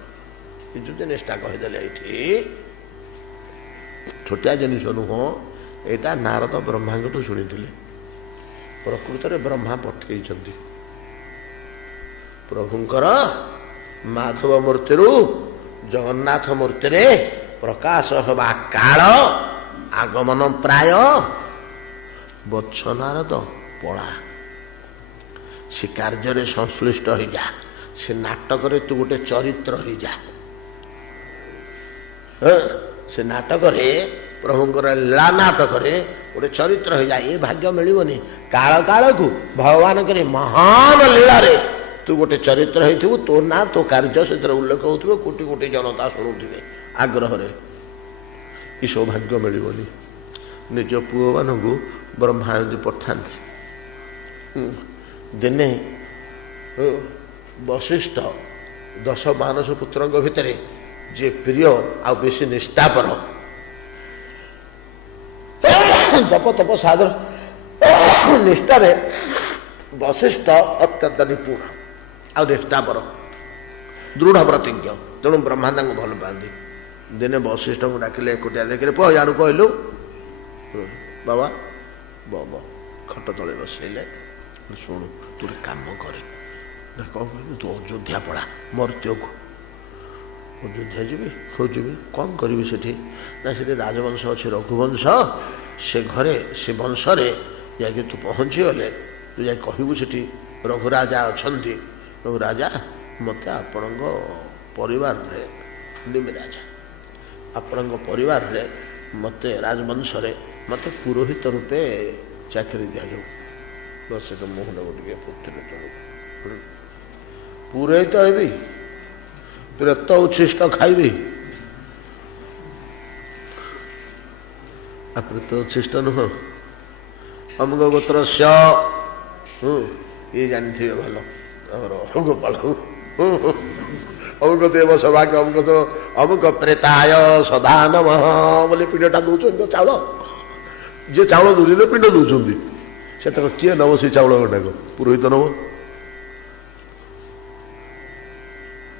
ଏ ଯୋଉ ଜିନିଷଟା କହିଦେଲେ ଏଇଠି ଛୋଟିଆ ଜିନିଷ ନୁହଁ, ଏଇଟା ନାରଦ ବ୍ରହ୍ମାଙ୍କଠୁ ଶୁଣିଥିଲେ। ପ୍ରକୃତରେ ବ୍ରହ୍ମା ପଠେଇଛନ୍ତି ପ୍ରଭୁଙ୍କର ମାଧବ ମୂର୍ତ୍ତିରୁ ଜଗନ୍ନାଥ ମୂର୍ତ୍ତିରେ ପ୍ରକାଶ ହେବା କାଳ ଆଗମନ ପ୍ରାୟ ବତ୍ସ ନାରଦ ପଳା, ସେ କାର୍ଯ୍ୟରେ ସଂଶ୍ଳିଷ୍ଟ ହେଇଯା, ସେ ନାଟକରେ ତୁ ଗୋଟେ ଚରିତ୍ର ହେଇଯା। ସେ ନାଟକରେ ପ୍ରଭୁଙ୍କର ଲୀଳା ନାଟକରେ ଗୋଟେ ଚରିତ୍ର ହେଇଯା। ଏ ଭାଗ୍ୟ ମିଳିବନି। କାଳ କାଳକୁ ଭଗବାନଙ୍କର ମହାନ ଲୀଳାରେ ତୁ ଗୋଟେ ଚରିତ୍ର ହେଇଥିବୁ, ତୋ ନା ତୋ କାର୍ଯ୍ୟ ସେଥିରେ ଉଲ୍ଲେଖ ହଉଥିବ, କୋଟି କୋଟି ଜନତା ଶୁଣୁଥିବେ ଆଗ୍ରହରେ। ଏ ସୌଭାଗ୍ୟ ମିଳିବନି। ନିଜ ପୁଅମାନଙ୍କୁ ବ୍ରହ୍ମା ଏମିତି ପଠାନ୍ତି। ଦିନେ ବଶିଷ୍ଠ 10 ମାନସ ପୁତ୍ରଙ୍କ ଭିତରେ ଯିଏ ପ୍ରିୟ ଆଉ ବେଶୀ ନିଷ୍ଠାପର, ଜପ ତପ ସାଧନ ନିଷ୍ଠାରେ ବଶିଷ୍ଠ ଅତ୍ୟନ୍ତ ନିପୁଣ ଆଉ ନିଷ୍ଠାପର, ଦୃଢ ପ୍ରତିଜ୍ଞ। ତେଣୁ ବ୍ରହ୍ମା ତାଙ୍କୁ ଭଲ ପାଆନ୍ତି। ଦିନେ ବଶିଷ୍ଠଙ୍କୁ ଡାକିଲେ ଏକୁଟିଆ ଦେଖିଲେ, ପୁଅ ଇଆଡୁ କହିଲୁ। ବାବା ବାବା ଖଟ ତଳେ ବସେଇଲେ, ଶୁଣୁ ତୁ ଗୋଟେ କାମ କରେ, କଣ କହିଲୁ, ତୁ ଅଯୋଧ୍ୟା ପଳା ମର୍ତ୍ତ୍ୟକୁ। ଅଯୋଧ୍ୟା ଯିବି? ହଉ ଯିବି। କଣ କରିବି ସେଠି? ନା ସେଠି ରାଜବଂଶ ଅଛି, ରଘୁବଂଶ। ସେ ଘରେ ସେ ବଂଶରେ ଯାଇକି ତୁ ପହଞ୍ଚିଗଲେ ତୁ ଯାଇ କହିବୁ ସେଠି ରଘୁରାଜା ଅଛନ୍ତି, ରଘୁରାଜା ମୋତେ ଆପଣଙ୍କ ପରିବାରରେ, ନିମିରାଜା ଆପଣଙ୍କ ପରିବାରରେ ମୋତେ ରାଜବଂଶରେ ମୋତେ ପୁରୋହିତ ରୂପେ ଚାକିରି ଦିଆଯାଉ। ବସେ ତ ମୋହନ ଟିକେ ପୁତ୍ରରେ ପୁରୋହିତ ହେବି, ପ୍ରେତ ଉଚ୍ଛିଷ୍ଟ ଖାଇବି। ପ୍ରେତ ଉଚ୍ଛିଷ୍ଟ ନୁହଁ, ଅମୁକ ଗୋତ୍ର ଇଏ ଜାଣିଥିବେ ଭଲ, ଆମର ଗୋପାଳ ଅମୁକ ଦେବ ସୌଭାଗ୍ୟ ଅମୁକ ପ୍ରେତାୟ ସଦା ନମଃ ବୋଲି ପିଣ୍ଡଟା ଦଉଛନ୍ତି ତ ଚାଉଳ। ଯିଏ ଚାଉଳ ଦଉଛନ୍ତି ପିଣ୍ଡ ଦଉଛନ୍ତି, ସେତକ କିଏ ନବ? ସେ ଚାଉଳ ଗଣ୍ଡାକ ପୁରୋହିତ ନବ।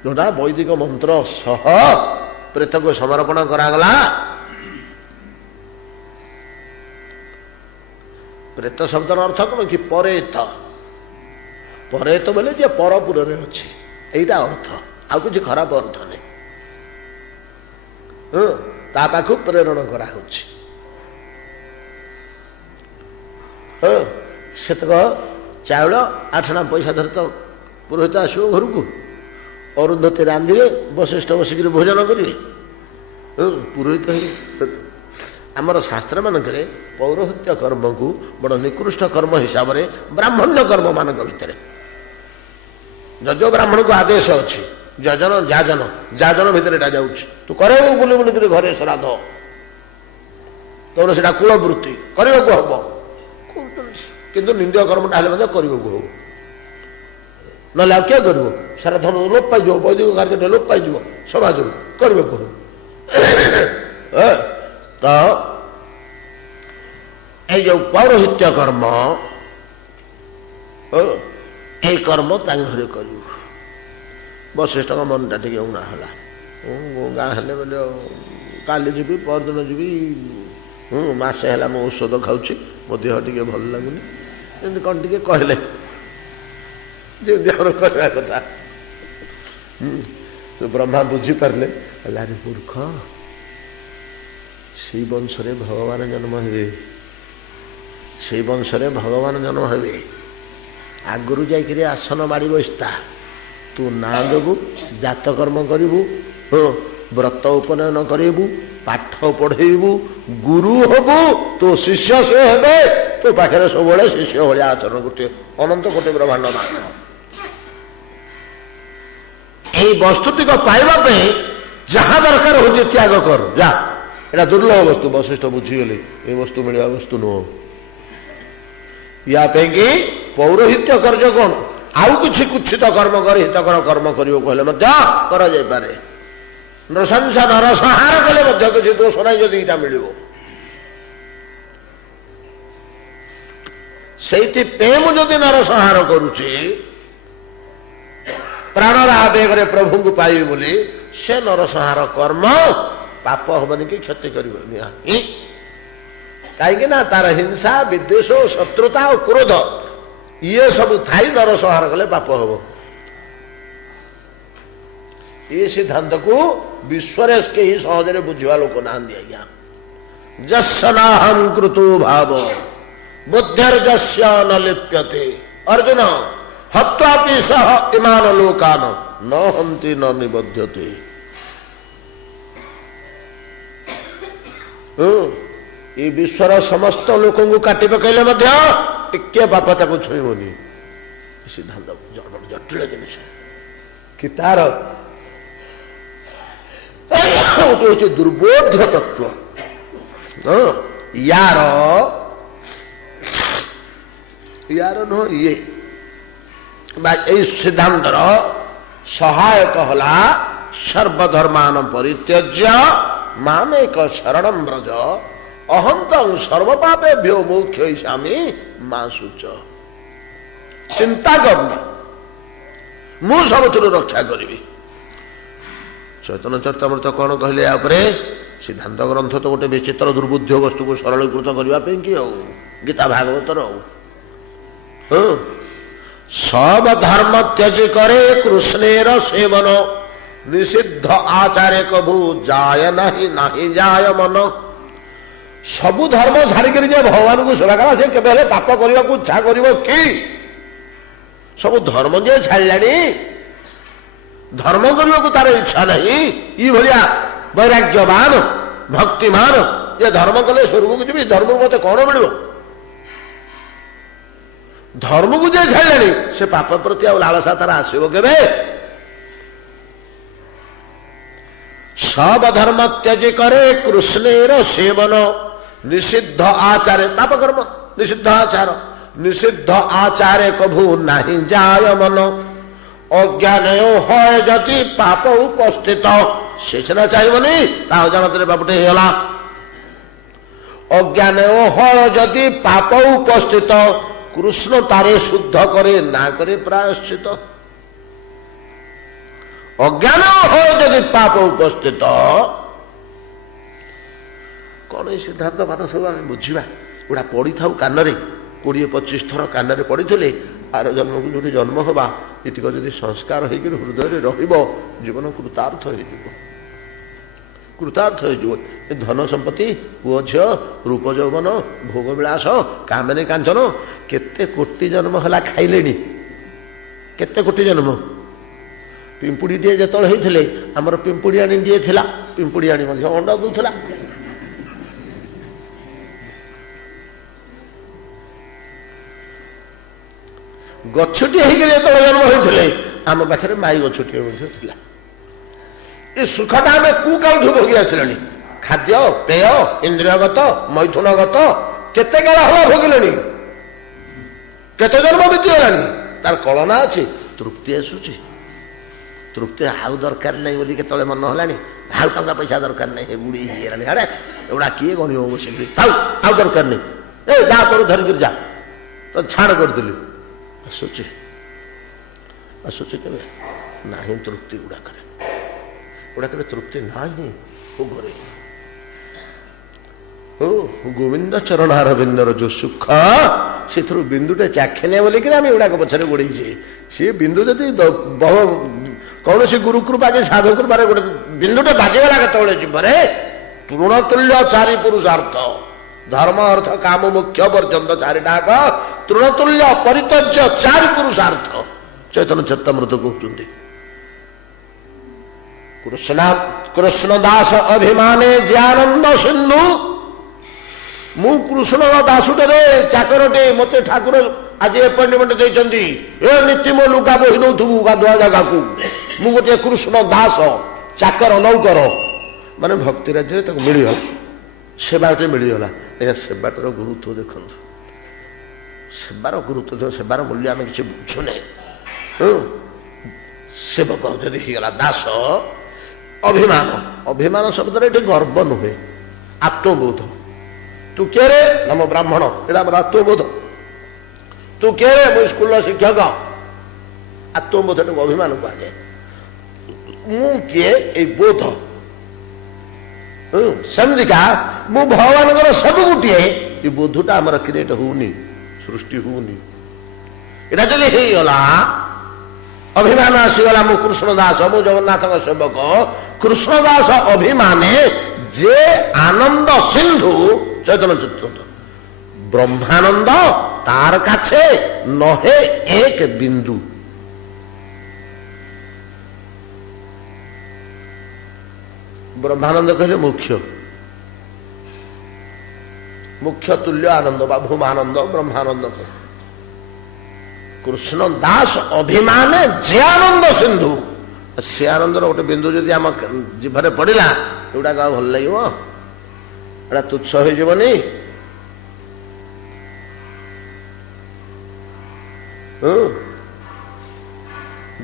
ଯୋଉଟା ବୈଦିକ ମନ୍ତ୍ର ସହ ପ୍ରେତକୁ ସମର୍ପଣ କରାଗଲା। ପ୍ରେତ ଶବ୍ଦର ଅର୍ଥ କଣ କି? ପରେତ। ପରେତ ବୋଲେ ଯିଏ ପରପୁରରେ ଅଛି, ଏଇଟା ଅର୍ଥ, ଆଉ କିଛି ଖରାପ ଅର୍ଥ ନାହିଁ। ତା ପାଖକୁ ପ୍ରେରଣ କରାହଉଛି। ସେତକ ଚାଉଳ 8 ପଇସା ଧରି ତ ପୁରୋହିତ ଆସିବ ଘରକୁ, ଅରୁନ୍ଧତୀ ରାନ୍ଧିବେ, ବଶିଷ୍ଠ ବସିକିରି ଭୋଜନ କରିବେ, ପୁରୋହିତ ହେବେ। ଆମର ଶାସ୍ତ୍ର ମାନଙ୍କରେ ପୌରୋହିତ୍ୟ କର୍ମକୁ ବଡ଼ ନିକୃଷ୍ଟ କର୍ମ ହିସାବରେ ବ୍ରାହ୍ମଣ୍ୟ କର୍ମ ମାନଙ୍କ ଭିତରେ, ଯଦିଓ ବ୍ରାହ୍ମଣକୁ ଆଦେଶ ଅଛି ଯଜନ ଯାଜନ, ଯାଜନ ଭିତରେ ଏଟା ଯାଉଛି। ତୁ କରେଇବୁ ବୁଲି ବୁଲିକିରି ଘରେ ଶ୍ରାଦ୍ଧ, ତମର ସେଟା କୁଳବୃତ୍ତି, କରିବାକୁ ହବ। କିନ୍ତୁ ନିନ୍ଦୟ କର୍ମଟା ହେଲେ ମଧ୍ୟ କରିବାକୁ ହବ, ନହେଲେ ଆଉ କିଏ କରିବ? ସାରା ଧନ ଲୋପ ପାଇଯିବ, ବୈଦିକ କାର୍ଯ୍ୟଟା ଲୋପ ପାଇଯିବ ସମାଜରୁ, କରିବାକୁ ହବ। ତ এই যে পৌরোহিত্য কর্ম, এই কর্ম তাଙ୍କ ଘରେ କରିବୁ। ବଶିଷ୍ଠଙ୍କ ମନଟା ଟିକେ ଉଣା ହେଲା। ଗାଁ ହେଲେ ବୋଲେ କାଲି ଯିବି ପରଦିନ ଯିବି, ମାସେ ହେଲା ମୁଁ ଔଷଧ ଖାଉଛି, ମୋ ଦେହ ଟିକେ ଭଲ ଲାଗୁନି, ଏମିତି କ'ଣ ଟିକେ କହିଲେ ଯେମିତି ଆମର କହିବା କଥା। ତ ବ୍ରହ୍ମା ବୁଝିପାରିଲେ, କହିଲେ ଆରେ ମୂର୍ଖ, ସେଇ ବଂଶରେ ଭଗବାନ ଜନ୍ମ ହେବେ, ସେଇ ବଂଶରେ ଭଗବାନ ଜନ୍ମ ହେବେ। ଆଗରୁ ଯାଇକିରି ଆସନ ମାଡ଼ି ବସିତା, ତୁ ନାଁ ଦେବୁ, ଜାତକର୍ମ କରିବୁ, ବ୍ରତ ଉପନୟନ କରିବୁ, ପାଠ ପଢ଼େଇବୁ, ଗୁରୁ ହବୁ, ତୋ ଶିଷ୍ୟ ସେ ହେବେ, ତୋ ପାଖରେ ସବୁବେଳେ ଶିଷ୍ୟ ଭଳିଆ ଆଚରଣ ଗୋଟିଏ ଅନନ୍ତ କୋଟି ବ୍ରହ୍ମାଣ୍ଡ ନାଥ। এই ବସ୍ତୁତିକ ପାଇବା ପାଇଁ ଯାହା ଦରକାର ହଉଛି ତ୍ୟାଗ କର, ଯା। ଏଟା ଦୁର୍ଲଭ ବସ୍ତୁ, ବଶିଷ୍ଠ ବୁଝିଗଲେ ଏ ବସ୍ତୁ ମିଳିବା ବସ୍ତୁ ନୁହଁ। ୟା ପାଇଁକି ପୌରୋହିତ୍ୟ କାର୍ଯ୍ୟ କ'ଣ, ଆଉ କିଛି କୁଚ୍ଛିତ କର୍ମ କରି ହିତକର କର୍ମ କରିବ କହିଲେ ମଧ୍ୟ କରାଯାଇପାରେ। ନୃଶଂସ ନରସଂହାର କଲେ ମଧ୍ୟ କିଛି ଦୋଷ ନାହିଁ ଯଦି ଏଇଟା ମିଳିବ। ସେଇଥିପାଇଁ ମୁଁ ଯଦି ନରସଂହାର କରୁଛି ପ୍ରାଣର ଆବେଗରେ ପ୍ରଭୁଙ୍କୁ ପାଇବି ବୋଲି, ସେ ନରସଂହାର କର୍ମ ପାପ ହବନି କି କ୍ଷତି କରିବନି। କାହିଁକି ନା ତାର ହିଂସା, ବିଦ୍ୱେଷ, ଶତ୍ରୁତା ଓ କ୍ରୋଧ ଇଏ ସବୁ ଥାଇ ନରସଂହାର କଲେ ପାପ ହବ। ଏ ସିଦ୍ଧାନ୍ତକୁ ବିଶ୍ୱରେ କେହି ସହଜରେ ବୁଝିବା ଲୋକ ନାହାନ୍ତି ଆଜ୍ଞା। ଯସ୍ନାହଂ କୃତୁ ଭାବ ବୁଦ୍ଧିର୍ଯସ୍ୟ ନ ଲିପ୍ୟତେ ଅର୍ଜୁନ ହତ୍ୱାପି ସହ ଇମାନ ଲୋକାନ ନ ହନ୍ତି ନ ନିବଧ୍ୟତେ। ଏ ବିଶ୍ୱର ସମସ୍ତ ଲୋକଙ୍କୁ କାଟି ପକାଇଲେ ମଧ୍ୟ ଟିକେ ପାପ ତାକୁ ଛୁଇଁବନି। ସିଦ୍ଧାନ୍ତ ଜଟିଳ ଜିନିଷ କି ତାର ହଉଛି ଦୁର୍ବୋଧ୍ୟ ତତ୍ଵ। ୟାର ନୁହ ଇଏ ବା ଏଇ ସିଦ୍ଧାନ୍ତର ସହାୟକ ହେଲା ସର୍ବଧର୍ମାନ ପରିତ୍ୟଜ୍ୟ ମାମେକ ଶରଣଂ ବ୍ରଜ ଅହନ୍ତଂ ସର୍ବପାପେଭ୍ୟୋ ମୋକ୍ଷୟିଷ୍ୟାମି ମା ଶୁଚ। ଚିନ୍ତା କରନି, ମୁଁ ସବୁଥିରୁ ରକ୍ଷା କରିବି। ଚୈତନ୍ୟ ଚରିତାମୃତ କ'ଣ କହିଲେ ୟା ଉପରେ? ସିଦ୍ଧାନ୍ତ ଗ୍ରନ୍ଥ ତ ଗୋଟେ ବିଚିତ୍ର ଦୁର୍ବୁଦ୍ଧ ବସ୍ତୁକୁ ସରଳୀକୃତ କରିବା ପାଇଁ କି ଆଉ ଗୀତା ଭାଗବତର ଆଉ ସବ ଧର୍ମ ତ୍ୟଜି କରେ କୃଷ୍ଣେର ସେବନ ନିଷିଦ୍ଧ ଆଚାରେ କଭୁ ଯାୟ ନାହିଁ ନାହିଁ ଯାୟ ମନ। ସବୁ ଧର୍ମ ଛାଡ଼ିକରି ଯେ ଭଗବାନଙ୍କୁ ସେବା କଲା, ସେ କେବେ ହେଲେ ପାପ କରିବାକୁ ଇଚ୍ଛା କରିବ କି? ସବୁ ଧର୍ମ ଯିଏ ଛାଡ଼ିଲାଣି, ଧର୍ମ କରିବାକୁ ତାର ଇଚ୍ଛା ନାହିଁ, ଇ ଭଳିଆ ବୈରାଗ୍ୟବାନ ଭକ୍ତିମାନ ଯେ ଧର୍ମ କଲେ ସ୍ୱର୍ଗକୁ ଯିବି, ଧର୍ମକୁ ମତେ କ'ଣ ମିଳିବ? ଧର୍ମକୁ ଯିଏ ଛାଡ଼ିଲାଣି ସେ ପାପ ପ୍ରତି ଆଉ ଲାଳସା ତାର ଆସିବ କେବେ? ସବ ଧର୍ମ ତ୍ୟଜି କରେ କୃଷ୍ଣେର ସେବନ ନିଷିଦ୍ଧ ଆଚାରେ, ପାପ କର୍ମ ନିଷିଦ୍ଧ ଆଚାର, ନିଷିଦ୍ଧ ଆଚାରେ କଭୁ ନାହିଁ ଯାୟ ମନ। ଅଜ୍ଞାନ হয় ଯଦି ପାପ ଉପସ୍ଥିତ, ସେ ସିନା ଚାହିଁବନି ତା ଅଜାଣତରେ ପାପଟେ ହେଇଗଲା। ଅଜ୍ଞାନ হয় ଯଦି ପାପ ଉପସ୍ଥିତ, କୃଷ୍ଣ ତାରେ ଶୁଦ୍ଧ করে না করে প্রায়শ্চিত। অজ্ঞান হয় যদি পাপ উপস্থিত, କଣ এই ସିଦ୍ଧାନ୍ତ ମାନ ସବୁ ଆମେ ବୁଝିବା, ଗୁଡ଼ା ପଡ଼ିଥାଉ କାନରେ, 20-25 ଥର କାନରେ ପଡ଼ିଥିଲେ ଆର ଜନ୍ମକୁ ଯୋଉଠି ଜନ୍ମ ହେବା ଏତିକ ଯଦି ସଂସ୍କାର ହେଇକରି ହୃଦୟରେ ରହିବ, ଜୀବନ କୃତାର୍ଥ ହେଇଯିବ, କୃତାର୍ଥ ହେଇଯିବ। ଏ ଧନ ସମ୍ପତ୍ତି, ପୁଅ ଝିଅ, ରୂପ ଯୌବନ, ଭୋଗ ବିଳାସ, କାମନେ କାଞ୍ଚନ କେତେ କୋଟି ଜନ୍ମ ହେଲା ଖାଇଲେଣି, କେତେ କୋଟି ଜନ୍ମ। ପିମ୍ପୁଡ଼ିଟିଏ ଯେତେବେଳେ ହେଇଥିଲେ, ଆମର ପିମ୍ପୁଡ଼ିଆଣିଟିଏ ଥିଲା, ପିମ୍ପୁଡ଼ିଆଣି ମଧ୍ୟ ଅଣ୍ଡା ଦଉଥିଲା। ଗଛଟିଏ ହେଇକି ଯେତେବେଳେ ଜନ୍ମ ହୋଇଥିଲେ, ଆମ ପାଖରେ ମାଇ ଗଛଟିଏ ମଧ୍ୟ ଥିଲା। ଏ ସୁଖଟା ଆମେ କାଉଠୁ ଭୋଗି ଆସିଲେଣି? ଖାଦ୍ୟ, ପେୟ, ଇନ୍ଦ୍ରିୟଗତ, ମୈଥୁନଗତ କେତେ କାଳ ହେଲା ଭୋଗିଲେଣି, କେତେ ଜନ୍ମ ବିତିଗଲାଣି। ତାର କଳନା ଅଛି, ତୃପ୍ତି ଆସୁଛି। ତୃପ୍ତି ଆଉ ଦରକାର ନାହିଁ ବୋଲି କେତେବେଳେ ମନ ହେଲାଣି, ଆଉ ଟଙ୍କା ପଇସା ଦରକାର ନାହିଁ, ଏ ବୁଢ଼ୀ ହେଇଗଲାଣି, ଆରେ ଏଗୁଡ଼ା କିଏ ଗଣିବ ବସିକି, ଆଉ ଦରକାର ନାହିଁ, ଏ ଯା କରୁ ଧରିକିରି ଯା, ତ ଛାଡ଼ କରିଦେଲି। ଆସୁଛି, ଆସୁଛି କେବେ ନାହିଁ ତୃପ୍ତି ଗୁଡ଼ାକରେ। ଗୁଡ଼ାକରେ ତୃପ୍ତି ନାହିଁ ଭୋଗରେ। ଗୋବିନ୍ଦ ଚରଣାର ବିନ୍ଦର ଯୋଉ ସୁଖ ସେଥିରୁ ବିନ୍ଦୁଟେ ଚାଖିନେ ବୋଲିକିରି ଆମେ ଏଗୁଡାକ ପଛରେ ଗୋଡେଇଛେ। ସିଏ ବିନ୍ଦୁ ଯଦି କୌଣସି ଗୁରୁ କୃପାରେ ସାଧୁ କୃପାରେ ଗୋଟେ ବିନ୍ଦୁଟେ ବାଜିଗଲା କେତେବେଳେ ଜୀବରେ ତୃଣତୁଲ୍ୟ ଚାରି ପୁରୁଷାର୍ଥ ଧର୍ମ ଅର୍ଥ କାମ ମୁଖ୍ୟ ପର୍ଯ୍ୟନ୍ତ ଚାରିଟାକ ତୃଣତୁଲ୍ୟ ପରିତ୍ୟଜ୍ୟ ଚାରି ପୁରୁଷାର୍ଥ ଚୈତନ୍ୟ ଚରିତାମୃତ କହୁଛନ୍ତି। କୃଷ୍ଣ ଦାସ ଅଭିମାନେ ଜ୍ୟାନନ୍ଦ ସିନ୍ଧୁ। ମୁଁ କୃଷ୍ଣର ଦାସୁଟରେ ଚାକରଟେ ମତେ ଠାକୁର ଆଜି ଆପଏଣ୍ଟମେଣ୍ଟ ଦେଇଛନ୍ତି। ଏ ନୀତି ମୋ ଲୁଗା ବୋହି ଦଉଥିବୁ ଗାଧୁଆ ଜାଗାକୁ। ମୁଁ ଗୋଟିଏ କୃଷ୍ଣ ଦାସ ଚାକର ନୌକର ମାନେ ଭକ୍ତି ରାଜ୍ୟରେ ତାକୁ ମିଳିଗଲା ସେବାଟେ ମିଳିଗଲା। ଆଜ୍ଞା ସେବାଟାର ଗୁରୁତ୍ୱ ଦେଖନ୍ତୁ। ସେବାର ଗୁରୁତ୍ୱ ସେବାର ମୂଲ୍ୟ ଆମେ କିଛି ବୁଝୁନେ। ସେବକ ଯଦି ହେଇଗଲା ଦାସ ଅଭିମାନ ଅଭିମାନ ଶବ୍ଦରେ ଏଠି ଗର୍ବ ନୁହେଁ ଆତ୍ମବୋଧ। ତୁ କିଏ ନା ମୋ ବ୍ରାହ୍ମଣ ଏଇଟା ଆମର ଆତ୍ମବୋଧ। ତୁ କିଏ ମୋ ସ୍କୁଲର ଶିକ୍ଷକ ଆତ୍ମବୋଧଟାକୁ ଅଭିମାନ କୁହାଯାଏ। ମୁଁ କିଏ ଏଇ ବୋଧ। ସେମିତିକା ମୁଁ ଭଗବାନଙ୍କର ସବୁ ଗୋଟିଏ ଏ ବୋଧଟା ଆମର କ୍ରିଏଟ ହଉନି ସୃଷ୍ଟି ହଉନି। ଏଇଟା ଯଦି ହେଇଗଲା ଅଭିମାନ ଆସିଗଲା ମୁଁ କୃଷ୍ଣ ଦାସ ମୁଁ ଜଗନ୍ନାଥଙ୍କ ସେବକ। କୃଷ୍ଣ ଦାସ ଅଭିମାନେ ଯେ ଆନନ୍ଦ ସିନ୍ଧୁ ଚୈତନ୍ୟ ଚିତ୍ତ ବ୍ରହ୍ମାନନ୍ଦ তার কাছে নহে এক বিন্দু। ব্রহ্মানন্দ কহিলে মুখ্য মুখ্য তুল্য আনন্দ বা ভূমানন্দ ব্রহ্মানন্দ। কৃষ্ণ দাস অভিমানে যে আনন্দ সিন্ধু সে আনন্দর গোটে বিন্দু যদি আম জিভরে পড়িলা এগুড়াক আর ভাল লাগিব এটা তুচ্ছ হয়ে যাবনি।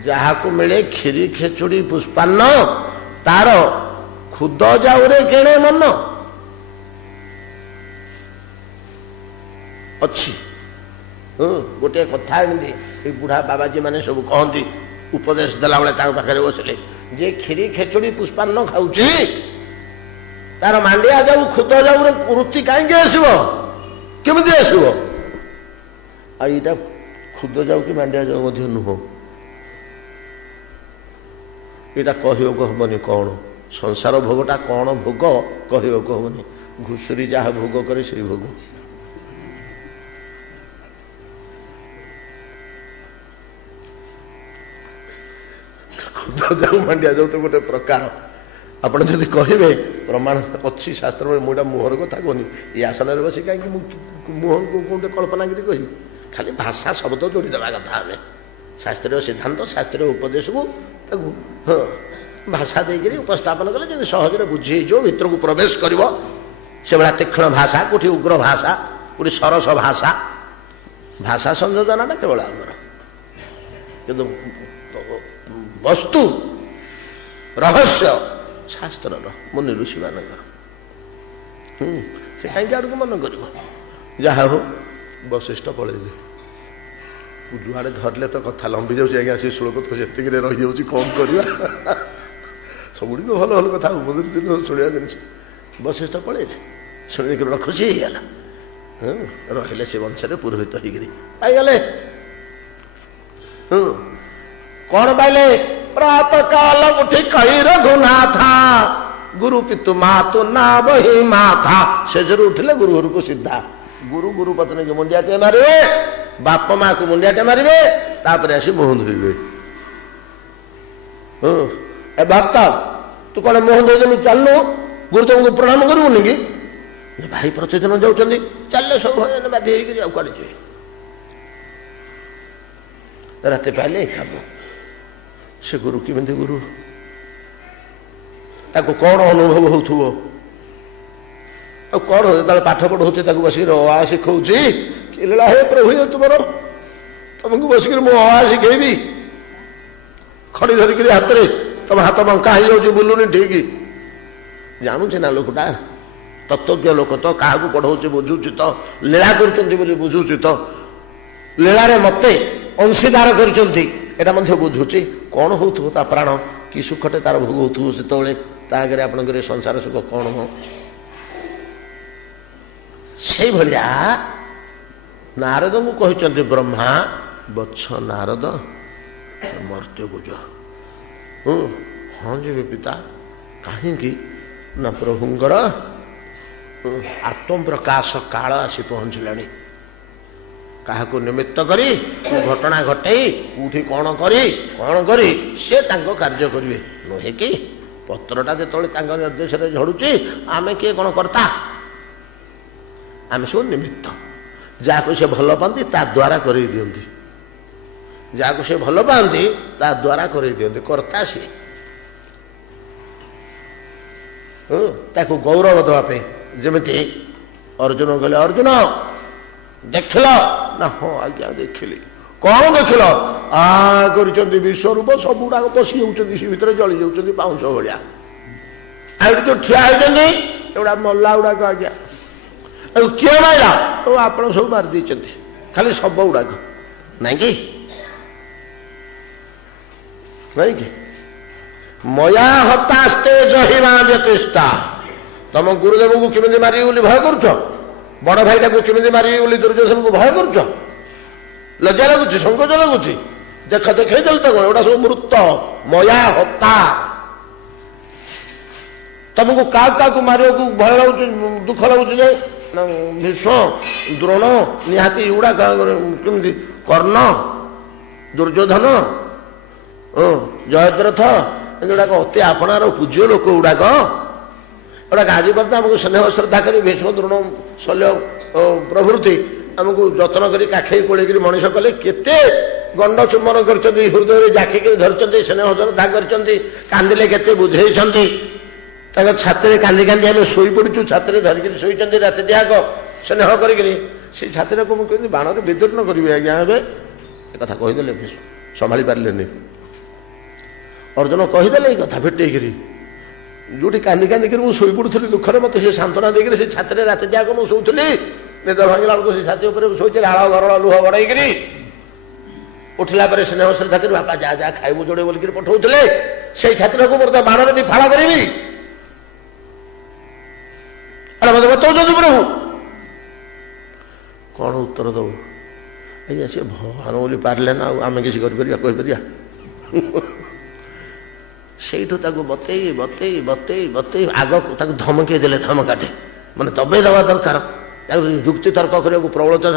ଯାହାକୁ ମିଳେ କ୍ଷୀରି ଖେଚୁଡି ପୁଷ୍ପାନ୍ନ ତାର ଖୁଦ ଯାଉରେ କେଣେ ମନ ଅଛି। ଗୋଟିଏ କଥା ଏମିତି ଏଇ ବୁଢା ବାବାଜୀ ମାନେ ସବୁ କହନ୍ତି ଉପଦେଶ ଦେଲା ବେଳେ ତାଙ୍କ ପାଖରେ ବସିଲେ ଯେ କ୍ଷୀରି ଖେଚୁଡି ପୁଷ୍ପାନ୍ନ ଖାଉଛି ତାର ମାଣ୍ଡିଆ ଯାଉ ଖୁଦ ଯାଉରେ ରୁଚି କାହିଁକି ଆସିବ କେମିତି ଆସିବ? ଆଉ ଏଇଟା ଖୁଦ ଯାଉ କି ମାଣ୍ଡିଆ ଯାଉ ମଧ୍ୟ ନୁହଁ। ଏଇଟା କହିବାକୁ ହବନି କଣ ସଂସାର ଭୋଗଟା କଣ ଭୋଗ କହିବାକୁ ହବନି। ଘୁଷୁରୀ ଯାହା ଭୋଗ କରେ ସେଇ ଭୋଗ। ଖୁଦ ଯାଉ ମାଣ୍ଡିଆ ଯାଉ ତ ଗୋଟେ ପ୍ରକାର। ଆପଣ ଯଦି କହିବେ ପ୍ରମାଣ ଅଛି ଶାସ୍ତ୍ରରେ ମୁଁ ଏଇଟା ମୁହଁର କଥା କହୁନି। ଏଇ ଆସନରେ ବସି କାହିଁକି ମୁଁ ମୁହଁକୁ କୋଉଟେ କଳ୍ପନା କରି କହିବି? ଖାଲି ଭାଷା ଶବ୍ଦ ଯୋଡ଼ିଦେବା କଥା ଆମେ ଶାସ୍ତ୍ରୀୟ ସିଦ୍ଧାନ୍ତ ଶାସ୍ତ୍ରୀୟ ଉପଦେଶକୁ ତାକୁ ଭାଷା ଦେଇକରି ଉପସ୍ଥାପନ କଲେ ଯଦି ସହଜରେ ବୁଝି ହେଇଯିବ ଭିତରକୁ ପ୍ରବେଶ କରିବ। ସେଭଳିଆ ତୀକ୍ଷ୍ଣ ଭାଷା କୋଉଠି ଉଗ୍ର ଭାଷା କୋଉଠି ସରସ ଭାଷା ଭାଷା ସଂଯୋଜନାଟା କେବଳ ଆମର କିନ୍ତୁ ବସ୍ତୁ ରହସ୍ୟ ଶାସ୍ତ୍ରର ମୁନି ଋଷି ମାନଙ୍କର। ସେ କାହିଁକି ଆଡକୁ ମନ କରିବ? ଯାହା ହଉ ବଶିଷ୍ଠ ପଳେଇଲେ। ଯୁଆଡେ ଧରିଲେ ତ କଥା ଲମ୍ବି ଯାଉଛି ଆଜ୍ଞା। ସେ ଶ୍ଲୋକ ତ ସେତିକିରେ ରହିଯାଉଛି କଣ କରିବା? ସବୁଗୁଡ଼ିକ ଭଲ ଭଲ କଥା ଉପଦେଶ ଶୁଣିବା ଜିନିଷ। ବଶିଷ୍ଠ ପଳେଇଲେ ଶୁଣିକି ଗୋଟେ ଖୁସି ହେଇଗଲା। ରହିଲେ ସେ ବଂଶରେ ପୁରୋହିତ ହେଇକିରି ପାଇଗଲେ। କଣ ପାଇଲେ? ପ୍ରାତ କାଳ ଉଠି କହି ରଘୁନାଥା ଗୁରୁ ପିତୁ ମାତୁ ନା ବହି ମାଥା। ସେଜରୁ ଉଠିଲେ ଗୁରୁ ଘରକୁ ସିଧା। ଗୁରୁ ଗୁରୁ ପତ୍ନୀକୁ ମୁଣ୍ଡିଆଟେ ମାରିବେ ବାପ ମାକୁ ମୁଣ୍ଡିଆଟେ ମାରିବେ ତାପରେ ଆସି ମୁହଁ ଧୋଇବେ। ଏ ଭକ୍ତ ତୁ କଣ ମୁହଁ ଧୋଇଦେଲୁ ଚାଲୁ ଗୁରୁ ତମକୁ ପ୍ରଣାମ କରିବୁନି କି? ଭାଇ ପ୍ରତିଦିନ ଯାଉଛନ୍ତି ଚାଲିଲେ ସବୁ ବାଧ୍ୟ ହେଇକରି ଆଉ କୁଆଡେ ଯିବେ? ରାତି ପାଇଲେ କାମ। ସେ ଗୁରୁ କେମିତି ଗୁରୁ ତାକୁ କଣ ଅନୁଭବ ହଉଥିବ? ଆଉ କଣ ଯେତେବେଳେ ପାଠ ପଢଉଛି ତାକୁ ବସିକି ଅ ଆ ଶିଖଉଛି କି ଲୀଳା ହେ ପ୍ରଭୁ ତୁମର ତମକୁ ବସିକିରି ମୁଁ ଅ ଆ ଶିଖେଇବି ଖଡି ଧରିକିରି ହାତରେ ତମ ହାତ ବଙ୍କା ହେଇଯାଉଛି ବୁଲୁନି ଠିକ ଜାଣୁଛି ନା ଲୋକଟା ତତ୍ତ୍ୱଜ୍ଞ ଲୋକ ତ କାହାକୁ ପଢଉଛି ବୁଝୁଛି ତ ଲୀଳା କରୁଛନ୍ତି ବୋଲି ବୁଝୁଛି ତ ଲୀଳାରେ ମତେ ଅଂଶୀଦାର କରିଛନ୍ତି ଏଟା ମଧ୍ୟ ବୁଝୁଛି। କଣ ହଉଥିବ ତା ପ୍ରାଣ କି ସୁଖଟେ ତାର ଭୋଗ ହଉଥିବ ସେତେବେଳେ ତା ଆଗରେ ଆପଣଙ୍କର ସଂସାର ସୁଖ କଣ ହ? ସେଇଭଳିଆ ନାରଦଙ୍କୁ କହିଛନ୍ତି ବ୍ରହ୍ମା, ବତ୍ସ ନାରଦ ମର୍ତ୍ତ୍ୟକୁ ଯା। ହଁ ଯିବି ପିତା। କାହିଁକି ନା ପ୍ରଭୁଙ୍କର ଆତ୍ମପ୍ରକାଶ କାଳ ଆସି ପହଞ୍ଚିଲାଣି। କାହାକୁ ନିମିତ୍ତ କରି ଘଟଣା ଘଟେଇ କୋଉଠି କଣ କରି ସେ ତାଙ୍କ କାର୍ଯ୍ୟ କରିବେ, ନୁହେଁ କି? ପତ୍ରଟା ଯେତେବେଳେ ତାଙ୍କ ନିର୍ଦ୍ଦେଶରେ ଝଡୁଛି, ଆମେ କିଏ କଣ କର୍ତ୍ତା? ଆମେ ସବୁ ନିମିତ୍ତ। ଯାହାକୁ ସେ ଭଲ ପାଆନ୍ତି ତା ଦ୍ୱାରା କରେଇ ଦିଅନ୍ତି, ଯାହାକୁ ସେ ଭଲ ପାଆନ୍ତି ତା ଦ୍ୱାରା କରେଇ ଦିଅନ୍ତି, କର୍ତ୍ତା ସିଏ। ତାକୁ ଗୌରବ ଦେବା ପାଇଁ। ଯେମିତି ଅର୍ଜୁନ କହିଲେ, ଅର୍ଜୁନ ଦେଖିଲ ନା? ହଁ ଆଜ୍ଞା ଦେଖିଲି। କଣ ଦେଖିଲ? କରିଛନ୍ତି ବିଶ୍ୱରୂପ, ସବୁଗୁଡାକ ପଶି ଯାଉଛନ୍ତି ସେ ଭିତରେ, ଜଳି ଯାଉଛନ୍ତି ପାଉଁଶ ଭଳିଆ। ଆଉ ଏଠି ଯୋଉ ଠିଆ ହେଇଛନ୍ତି ଏଗୁଡା ମଲା ଗୁଡାକ ଆଜ୍ଞା। ଆଉ କିଏ ମାରିଲା? ଆପଣ ସବୁ ମାରି ଦେଇଛନ୍ତି, ଖାଲି ଶବ ଗୁଡାକ। ନାଇଁ କି? ନାଇଁ କି? ମୟା ହତାସ୍ତେ ଜହିମା ବ୍ୟତିଷ୍ଠା। ତମ ଗୁରୁଦେବଙ୍କୁ କେମିତି ମାରିବି ବୋଲି ଭୟ କରୁଛ? ବଡ ଭାଇଟାକୁ କେମିତି ମାରିବି ବୋଲି ଦୁର୍ଯ୍ୟୋଧନକୁ ଭୟ କରୁଛ? ଲଜ୍ଜା ଲାଗୁଛି, ସଂକୋଚ ଲାଗୁଛି? ଦେଖେଇ ଦେଲ ତ କଣ? ଏଗୁଡା ସବୁ ମୃତ। ମୟା ହତା। ତମକୁ କାହାକୁ ମାରିବାକୁ ଭୟ ଲାଗୁଛି, ଦୁଃଖ ଲାଗୁଛି ଯେ ଭୀଷ୍ମ, ଦ୍ରୋଣ, ନିହାତି ଏଗୁଡା କେମିତି? କର୍ଣ୍ଣ, ଦୁର୍ଯ୍ୟୋଧନ, ଜୟଦ୍ରଥ, ଏଗୁଡାକ ଅତି ଆପଣାର ପୂଜ୍ୟ ଲୋକ ଗୁଡାକ। ଏଗୁଡାକ ଆଜି ପର୍ଯ୍ୟନ୍ତ ଆମକୁ ସ୍ନେହ ଶ୍ରଦ୍ଧା କରି ଭୀଷ୍ମ, ଦ୍ରୋଣ, ଶଲ୍ୟ ପ୍ରଭୃତି ଆମକୁ ଯତ୍ନ କରି କାଖେଇ କୋଳେଇକିରି ମଣିଷ କଲେ। କେତେ ଗଣ୍ଡ ଚୁମ୍ବନ କରିଛନ୍ତି, ହୃଦୟରେ ଜାକିକିରି ଧରିଛନ୍ତି, ସ୍ନେହ ଶ୍ରଦ୍ଧା କରିଛନ୍ତି, କାନ୍ଦିଲେ କେତେ ବୁଝେଇଛନ୍ତି। ତାଙ୍କ ଛାତିରେ କାନ୍ଦି କାନ୍ଦି ଆମେ ଶୋଇପଡୁଛୁ, ଛାତିରେ ଧରିକିରି ଶୋଇଛନ୍ତି ରାତି ଦିହାକ ସ୍ନେହ କରିକିରି। ସେଇ ଛାତିରେ ମୁଁ କେମିତି ବାଣରେ ବିଦୀର୍ଣ୍ଣ କରିବି ଆଜ୍ଞା? ଏବେ ଏକଥା କହିଦେଲେ ସମ୍ଭାଳି ପାରିଲେନି। ଅର୍ଜୁନ କହିଦେଲେ ଏଇ କଥା ଫିଟେଇକିରି। ଯୋଉଠି କାନ୍ଦି କାନ୍ଦିକିରି ମୁଁ ଶୋଇପଡୁଥିଲି ଦୁଃଖରେ, ମତେ ସେ ସାନ୍ତ୍ୱନା ଦେଇକିରି ସେ ଛାତିରେ ରାତି ଯାକ ମୁଁ ଶୋଉଥିଲି। ନିଦ ଭାଙ୍ଗିଲା ବେଳକୁ ସେ ଛାତି ଉପରେ ଶୋଇଛି, ଲାଳ ଗରଳ ଲୁହ ଗଡେଇକିରି। ଉଠିଲା ପରେ ସ୍ନେହ ଶ୍ରଦ୍ଧା କରି ବାପା ଯା ଯା ଖାଇବୁ ଯୋଡେ ବୋଲିକିରି ପଠଉଥିଲେ। ସେଇ ଛାତିଟାକୁ ମୋର ତ ବାଣରେ ବି ଫାଳ କରିବି? ମତେ ବତଉଛନ୍ତି ପ୍ରଭୁ। କଣ ଉତ୍ତର ଦବୁ? ଆଜ୍ଞା ସେ ଭଗବାନ ବୋଲି ପାରିଲେ ନା, ଆଉ ଆମେ କିଛି କରିପାରିବା? କହିପାରିବା? ସେଇଠୁ ତାକୁ ବତେଇ ଆଗକୁ ତାକୁ ଧମକେଇ ଦେଲେ, ଧମକାଟେ ମାନେ ଦବେଇ ଦେବା ଦରକାର। ତାକୁ ଯୁକ୍ତି ତର୍କ କରିବାକୁ ପ୍ରବଳତା।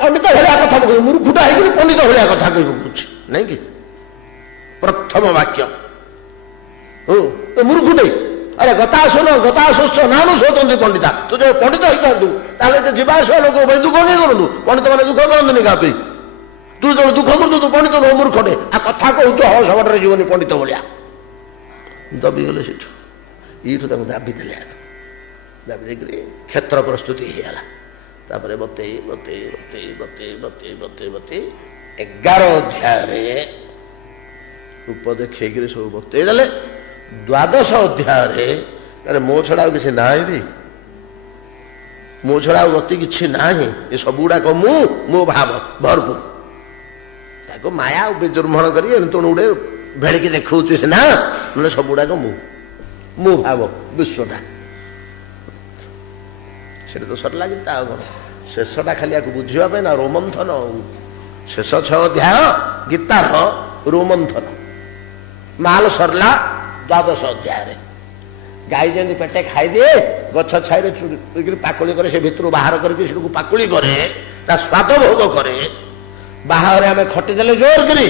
ପଣ୍ଡିତ ଭଳିଆ କଥା କହିବୁ, ମୂର୍ଖଟା ହେଇକି ପଣ୍ଡିତ ଭଳିଆ କଥା କହିବୁ କହୁଛି, ନାଇଁ କି? ପ୍ରଥମ ବାକ୍ୟ ମୂର୍ଖଟେ। ଆରେ ଗତା ଶୋଷ ନାମ ଶୋଚନ୍ତି ପଣ୍ଡିତା। ତୁ ଯୋଉ ପଣ୍ଡିତ ହେଇଥାନ୍ତୁ ତାହେଲେ ଯିବା ଆସିବା ଲୋକ ପାଇଁ ଦୁଃଖ କାହିଁ କରନ୍ତୁ? ପଣ୍ଡିତ ମାନେ ଦୁଃଖ କରନ୍ତିନି କାହା ପାଇଁ? ତୁ ଯେତେବେଳେ ଦୁଃଖ କରୁଛୁ ତୁ ପଣ୍ଡିତ ନୁହଁ, ମୂର୍ଖଟେ। ଆଉ କଥା କହୁଛୁ ହସ ବାଟରେ ଯିବନି ପଣ୍ଡିତ ଭଳିଆ। ଦବିଗଲେ ସେଠୁ। ଏଇଠୁ ତାଙ୍କୁ ଦାବି ଦେଲେ, ଦାବି ଦେଇକିରି କ୍ଷେତ୍ର ପ୍ରସ୍ତୁତି ହେଇଗଲା। ତାପରେ ବତେଇ 11 ଅଧ୍ୟାୟରେ ରୂପ ଦେଖେଇକିରି ସବୁ ବତେଇ ଦେଲେ। 12 ଅଧ୍ୟାୟରେ ମୋ ଛଡା ଆଉ କିଛି ନାହିଁ, ମୋ ଛଡା ଆଉ ଗତି କିଛି ନାହିଁ, ଏ ସବୁଗୁଡାକ ମୋ ଭାବ ଭରପୁର। ତାକୁ ମାୟା ଆଉ ବିଜୃମ୍ଭଣ କରି ଏଣୁତେଣୁ ଗୋଟେ ଭେଳିକି ଦେଖଉଛି ସିନା, ନହେଲେ ସବୁଗୁଡାକ ମୋ ଭାବ ବିଶ୍ୱଟା। ସେଟା ତ ସରିଲା। କିନ୍ତୁ ଆଉ କଣ? ଶେଷଟା ଖାଲି ଆକୁ ବୁଝିବା ପାଇଁ ନା ରୋମନ୍ଥନ। ଶେଷ 6 ଅଧ୍ୟାୟ ଗୀତାର ରୋମନ୍ଥନ। ମାଲ ସରିଲା 12 ଅଧ୍ୟାୟରେ। ଗାଈ ଯେମିତି ପେଟେ ଖାଇଦିଏ, ଗଛ ଛାଇରେ ପାକୁଳି କରେ, ସେ ଭିତରୁ ବାହାର କରିକି ସେଠୁ ପାକୁଳି କରେ, ତା ସ୍ୱାଦ ଭୋଗ କରେ। ବାହାରେ ଆମେ ଖଟିଦେଲେ ଜୋର କରି,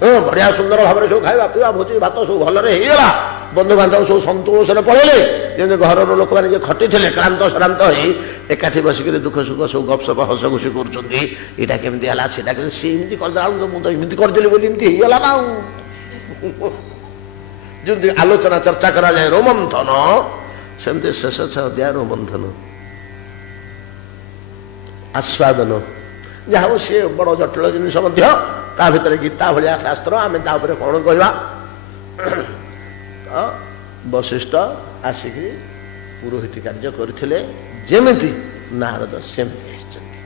ବଢିଆ ସୁନ୍ଦର ଭାବରେ ସବୁ ଖାଇବା ପିଇବା, ଭୋଜି ଭାତ ସବୁ ଭଲରେ ହେଇଗଲା। ବନ୍ଧୁବାନ୍ଧବ ସବୁ ସନ୍ତୋଷରେ ପଳେଇଲେ। ଯେମିତି ଘରର ଲୋକମାନେ ଯେ ଖଟିଥିଲେ କ୍ଳାନ୍ତ ଶ୍ରାନ୍ତ ହେଇ ଏକାଠି ବସିକିରି ଦୁଃଖ ସୁଖ ସବୁ ଗପସପ ହସ ଖୁସି କରୁଛନ୍ତି। ଏଇଟା କେମିତି ହେଲା, ସେଇଟା କେମିତି, ସେ ଏମିତି କରିଦେଲା ବେଳକୁ ମୁଁ ତ ଏମିତି କରିଦେଲି ବୋଲି ଏମିତି ହେଇଗଲା ନା। ଆଉ ଯେମିତି ଆଲୋଚନା ଚର୍ଚ୍ଚା କରାଯାଏ ରୋମନ୍ଥନ, ସେମିତି ଶେଷ 6 ଅଧ୍ୟାୟ ରୋମନ୍ଥନ, ଆସ୍ୱାଦନ। ଯାହା ହଉ ସିଏ ବଡ ଜଟିଳ ଜିନିଷ ମଧ୍ୟ। ତା ଭିତରେ ଗୀତା ଭଳିଆ ଶାସ୍ତ୍ର, ଆମେ ତା ଉପରେ କଣ କହିବା? ବଶିଷ୍ଠ ଆସିକି ପୁରୋହିତ କାର୍ଯ୍ୟ କରିଥିଲେ, ଯେମିତି ନାରଦ ସେମିତି ଆସିଛନ୍ତି,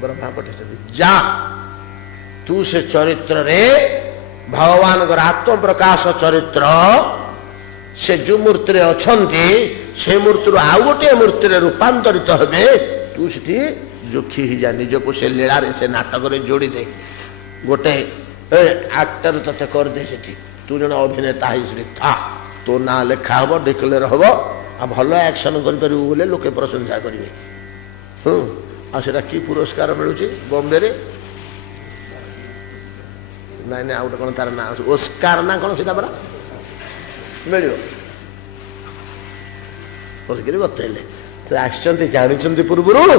ବ୍ରହ୍ମା ପଠେଇଛନ୍ତି। ଯା ତୁ ସେ ଚରିତ୍ରରେ भगवान आत्म प्रकाश चरित्र से जो मूर्ति अच्छा से मूर्ति आउ गोटे मूर्ति रूपांतरित हे तू सी जोखी ही जा निजक से लीला से नाटक जोड़ी दे गोटे एक्टर ते करदे से तू जन अभिनेता ही था तो ना लेखा हम डिक्लेयर हम आ भल एक्शन कर लोके प्रशंसा करेंगे आटा कि पुरस्कार मिलूँ बॉम्बे रे नाई ना गोटे कौन तार ना ओस्कार ना कौन सीधा परा मिल बसिक बतले तो आसचंती जानी पूर्वर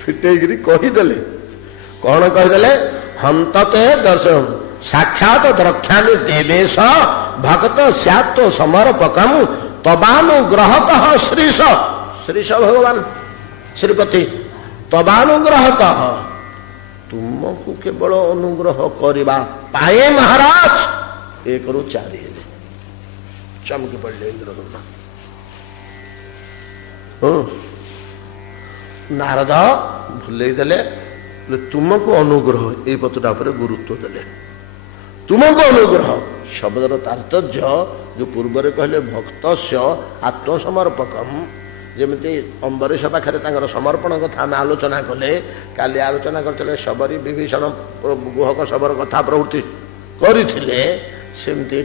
फिटेकरी कहीदेले कौन कहीदेले हम ते दर्शन साक्षात द्रक्ष्यामि देवेश भक्त स्यात् समर्पकम तबानुग्रहत श्रीश श्रीश भगवान श्रीपति तबानुग्रहत तुमको केवल अनुग्रह करवा पाए महाराज 1 ରୁ 4 हेले चमकी पड़े इंद्रदम्ना नारद भूल देले तुमको अनुग्रह ये पतुटा पर गुरुत्व देले तुमको अनुग्रह शब्दर तात्पर्य जो पूर्व कहले भक्त आत्मसमर्पकम जमी अम्बरीश पाखे समर्पण कथा आम आलोचना कले काली आलोचना करते सबरी विभीषण गुहक शबर कथा प्रवृत्ति करते सेमती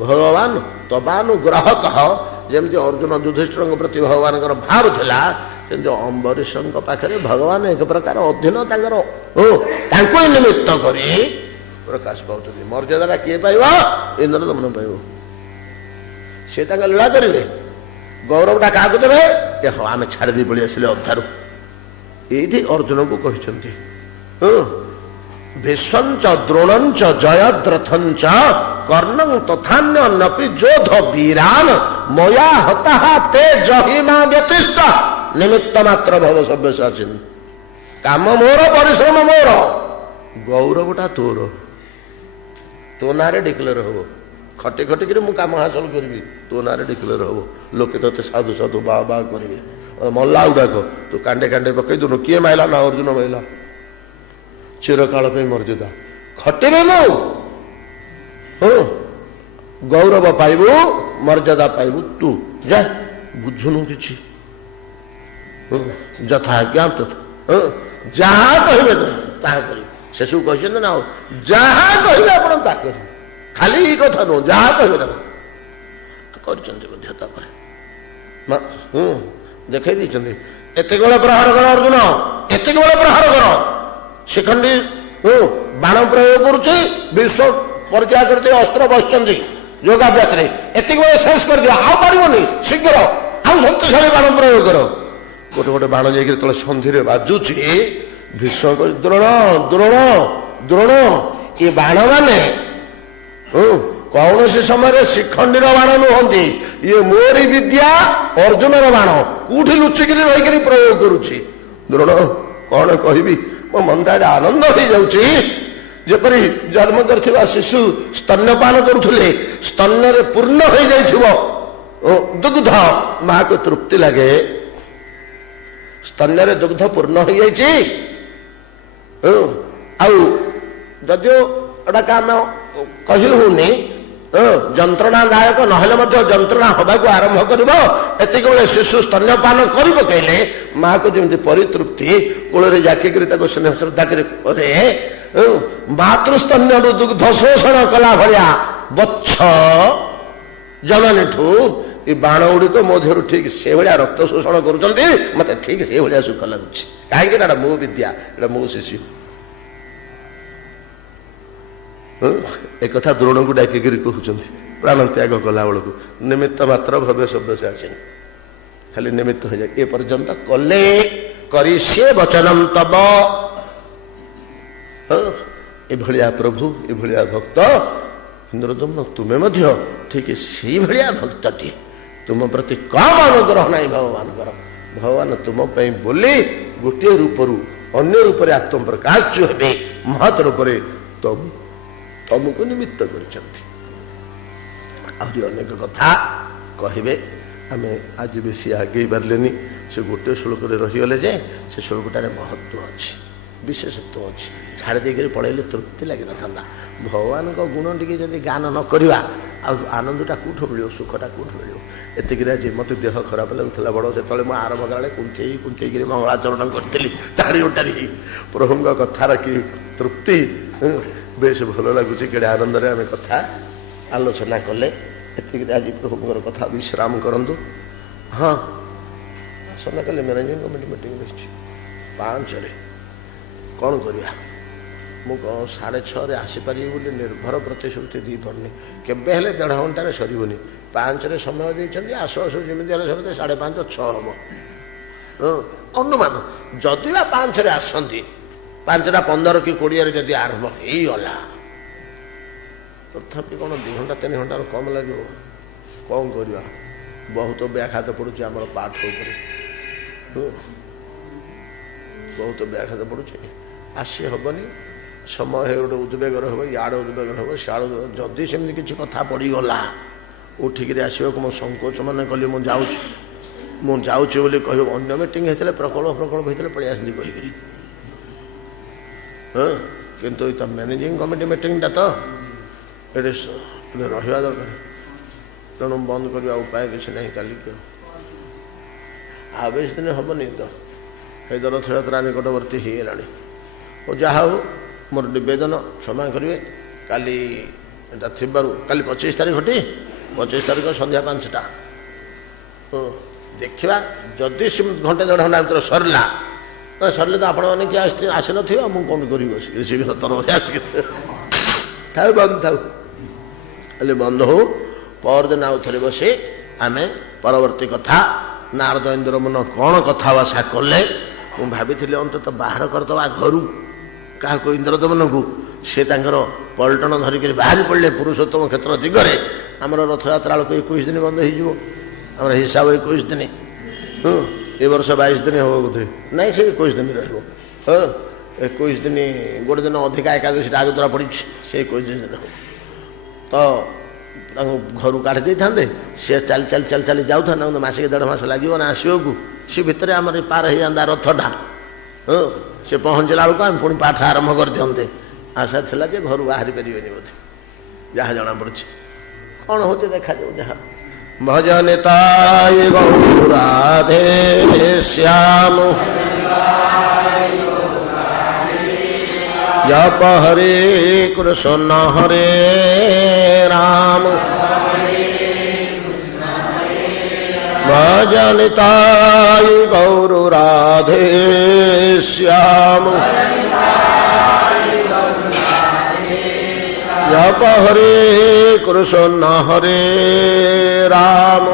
भगवान तबानुग्रहत जमी अर्जुन युधिष्ठिर प्रति भगवान भाव थिला अम्बरीश पाखे भगवान एक प्रकार अधीन निमित्त कर प्रकाश पाँच मर्यादा किए पाइब इंद्रदमन पाइब सी लीला करेंगे गौरवटा क्या देवे देख आम छाड़ी पड़ी आसिले अधारू ये अर्जुन को कहते भीष्म द्रोणं जयद्रथं कर्णं तथान्य नपि जोध वीरान मया हता ते जहिमा व्यतिष्ठ निमित्त मात्र भव सभ्य साचिन काम मोर परिश्रम मोर गौरवटा तोर तो नारे डिक्लेयर हम खटी खटिक काम हासिल करी तो नारे डिक्लेयर हम लोके ते साधु साधु बा बा करेंगे मल्ला गुड़ाक तू कांडे कांडे पकई दूनु किए माइला ना अर्जुन माइला चिरकाल मर्यादा खटिबे मु गौरव पाइबू मर्यादा पाइबू तू जा बुझुनु कि यथा ज्ञान तथा जहाँ कहे ताहा कर शेषु कहते ना जहाँ कहे आप खाली ये कथा नुह जहाँ कहे देखे एत प्रहार कर अर्जुन एत प्रहार कर शिखंडी बाण प्रयोग करुचे विश्व परिचय करते अस्त्र बसुंच योगाभ्यास एत शेष कर दिया आउ पारनी शीघ्र आउ शक्तिशाली बाण प्रयोग कर गोटे गोटे बाण जा सन्धि बाजुची भीष्म द्रोण द्रोण द्रोण ये बाण माने कौन समय शिखंडी बाण नुहति ये मोरी विद्या अर्जुन बाण कौटी लुचिक रही प्रयोग करुच्ची द्रोण कौन कहि मो मन आनंद हो जाऊँगी जपरी जन्म कर शिशु स्तन्यपान करुले स्तन पूर्ण हो जाइथिबो दुग्ध माँ को तृप्ति लगे स्तन दुग्ध पूर्ण हो जाइछि आदियो एटा काम कही हूनी जंत्रणादायक नहले जंत्रणा हवा को आरंभ कर शिशु स्तन्यपान कर पकड़े माँ को जमी परितृप्ति कूल जाकिक स्नेह श्रद्धा करे मातृस्तन्य दुग्ध शोषण कला भाया बच्छ जननी ठू ये बाण गुड़िक मो देह ठीक से भाया रक्त शोषण कर मत ठीक से भाया सुख लगुच कहीं मो विद्या मो शिशु एक कथा द्रोण को डाकिक कहते प्राण त्याग कला बेलू निमित्त मात्र भव्य शब्द से आसे खाली निमित्त हो जाए ए पर्यंत कले करी से वचनम तब एभलिया प्रभु एभलिया भक्त इंद्रदम्न तुम्हें ठीक से भाया भक्तटी तुम प्रति कम अनुग्रह ना भगवान भगवान तुम बोली गोटे रूपरू अन्य रूप आत्म प्रकाश जो हे महत रूप तुमको निमित्त कर अनेक कथा कहे आम आज बेसी आगे पारे से गोटे श्लोक रहीगले जे से श्लोकटार महत्व अच्छी विशेषत्व अच्छी छाड़ देकर पड़े तृप्ति लगे न था भगवान को गुण टी जब गान न करवा आनंदटा कौट मिल सुखटा कौट मिल एतिक आज मत देह खराब लगुला बड़ से आरंभ कला कुंचई कुंचई मंगलाचरण करी टाणी उटारी प्रभु कथार कि तृप्ति बेस भल लगुच केड़े आनंद आम कथा आलोचना कले एतिक आज प्रभुଙ୍କର कथा विश्राम करूँ हाँ आसंता काली मैनेजिंग कमिटी मीटिंग बस 5 कौन करवा मु 6:30 आसीपारि बोली निर्भर प्रतिश्रुति दी पारनी केबे हेले 1.5 घंटे सरीबनी 5 समय देते आसु आसु जमी समझते 5:30 6 हम अनुमान जदि 5 आसती 5:15 कि 20 जदि आरंभ होगला तथापि कौन 2 घंटा 3 घंटा कम लगे कौन करवा बहुत व्याघात पड़ुची आम पाठ बहुत व्याघात पड़ुची आसी हेनी समय गोटे उद्वेगर हम इे उद्वेगर हम सियाड़ जदि सेमती किसी कथा पड़गला उठिक आसवाक मो संकोच मन कली मुझे बोली कह अन्य मीटिंग होते प्रकल्प होते पलि आसली कहीकि हाँ किंतु तो मैनेजिंग कमिटी मीटिंगटा तो ये रहा दरकार तेणु बंद करने उपाय किसी ना काली आ बेस दिन हेनी तो ये रथ यात्रा निकटवर्ती हो जहा हो मोर नवेदन क्षमा करेंगे काली काली 25 तारीख टी 25 तारीख संध्या 5टा देखा जदि घंटे 1.5 घंटा भर सरला सरले तो आपण मैंने किए आसी न मुझे कौन करी था बंद था बंद हो परदिन आउ थे बसी आम परवर्ती कथा नारद इंद्र मन कौन कथबार्ता कले मुझे भाभी अंत बाहर करदे घर क्या इंद्रदमन को सी पलटन धरिक बाहरी पड़े पुरुषोत्तम क्षेत्र दिगरे आमर रथ यात्रा बेलू 21 दिन बंद हो हिसाब 21 दिन ये वर्ष 22 दिन हम बोधे नाई से 21 दिन रहा 21 दिन गोटे दिन अधिका एकादशी आग द्वारा पड़ी से 21 दिन हो तो घर काढ़ी दे सी चल चल चल चल जाऊँ मसिक 1.5 मास लगे ना आसो को सी भितर आम पार हो जाता रथटा से पहुँचला बेलू आम पुणी पाठ आरंभ कर दिंते आशा था जे घर बाहरी पारे बोधे जहाँ जना पड़ी कौन हो देखा जाऊ जहाँ भजनिताय गौराधे श्याम जप हरे कृष्ण हरे राम भजनिताय गौर राधे श्याम जप हरे कृष्ण हरे राम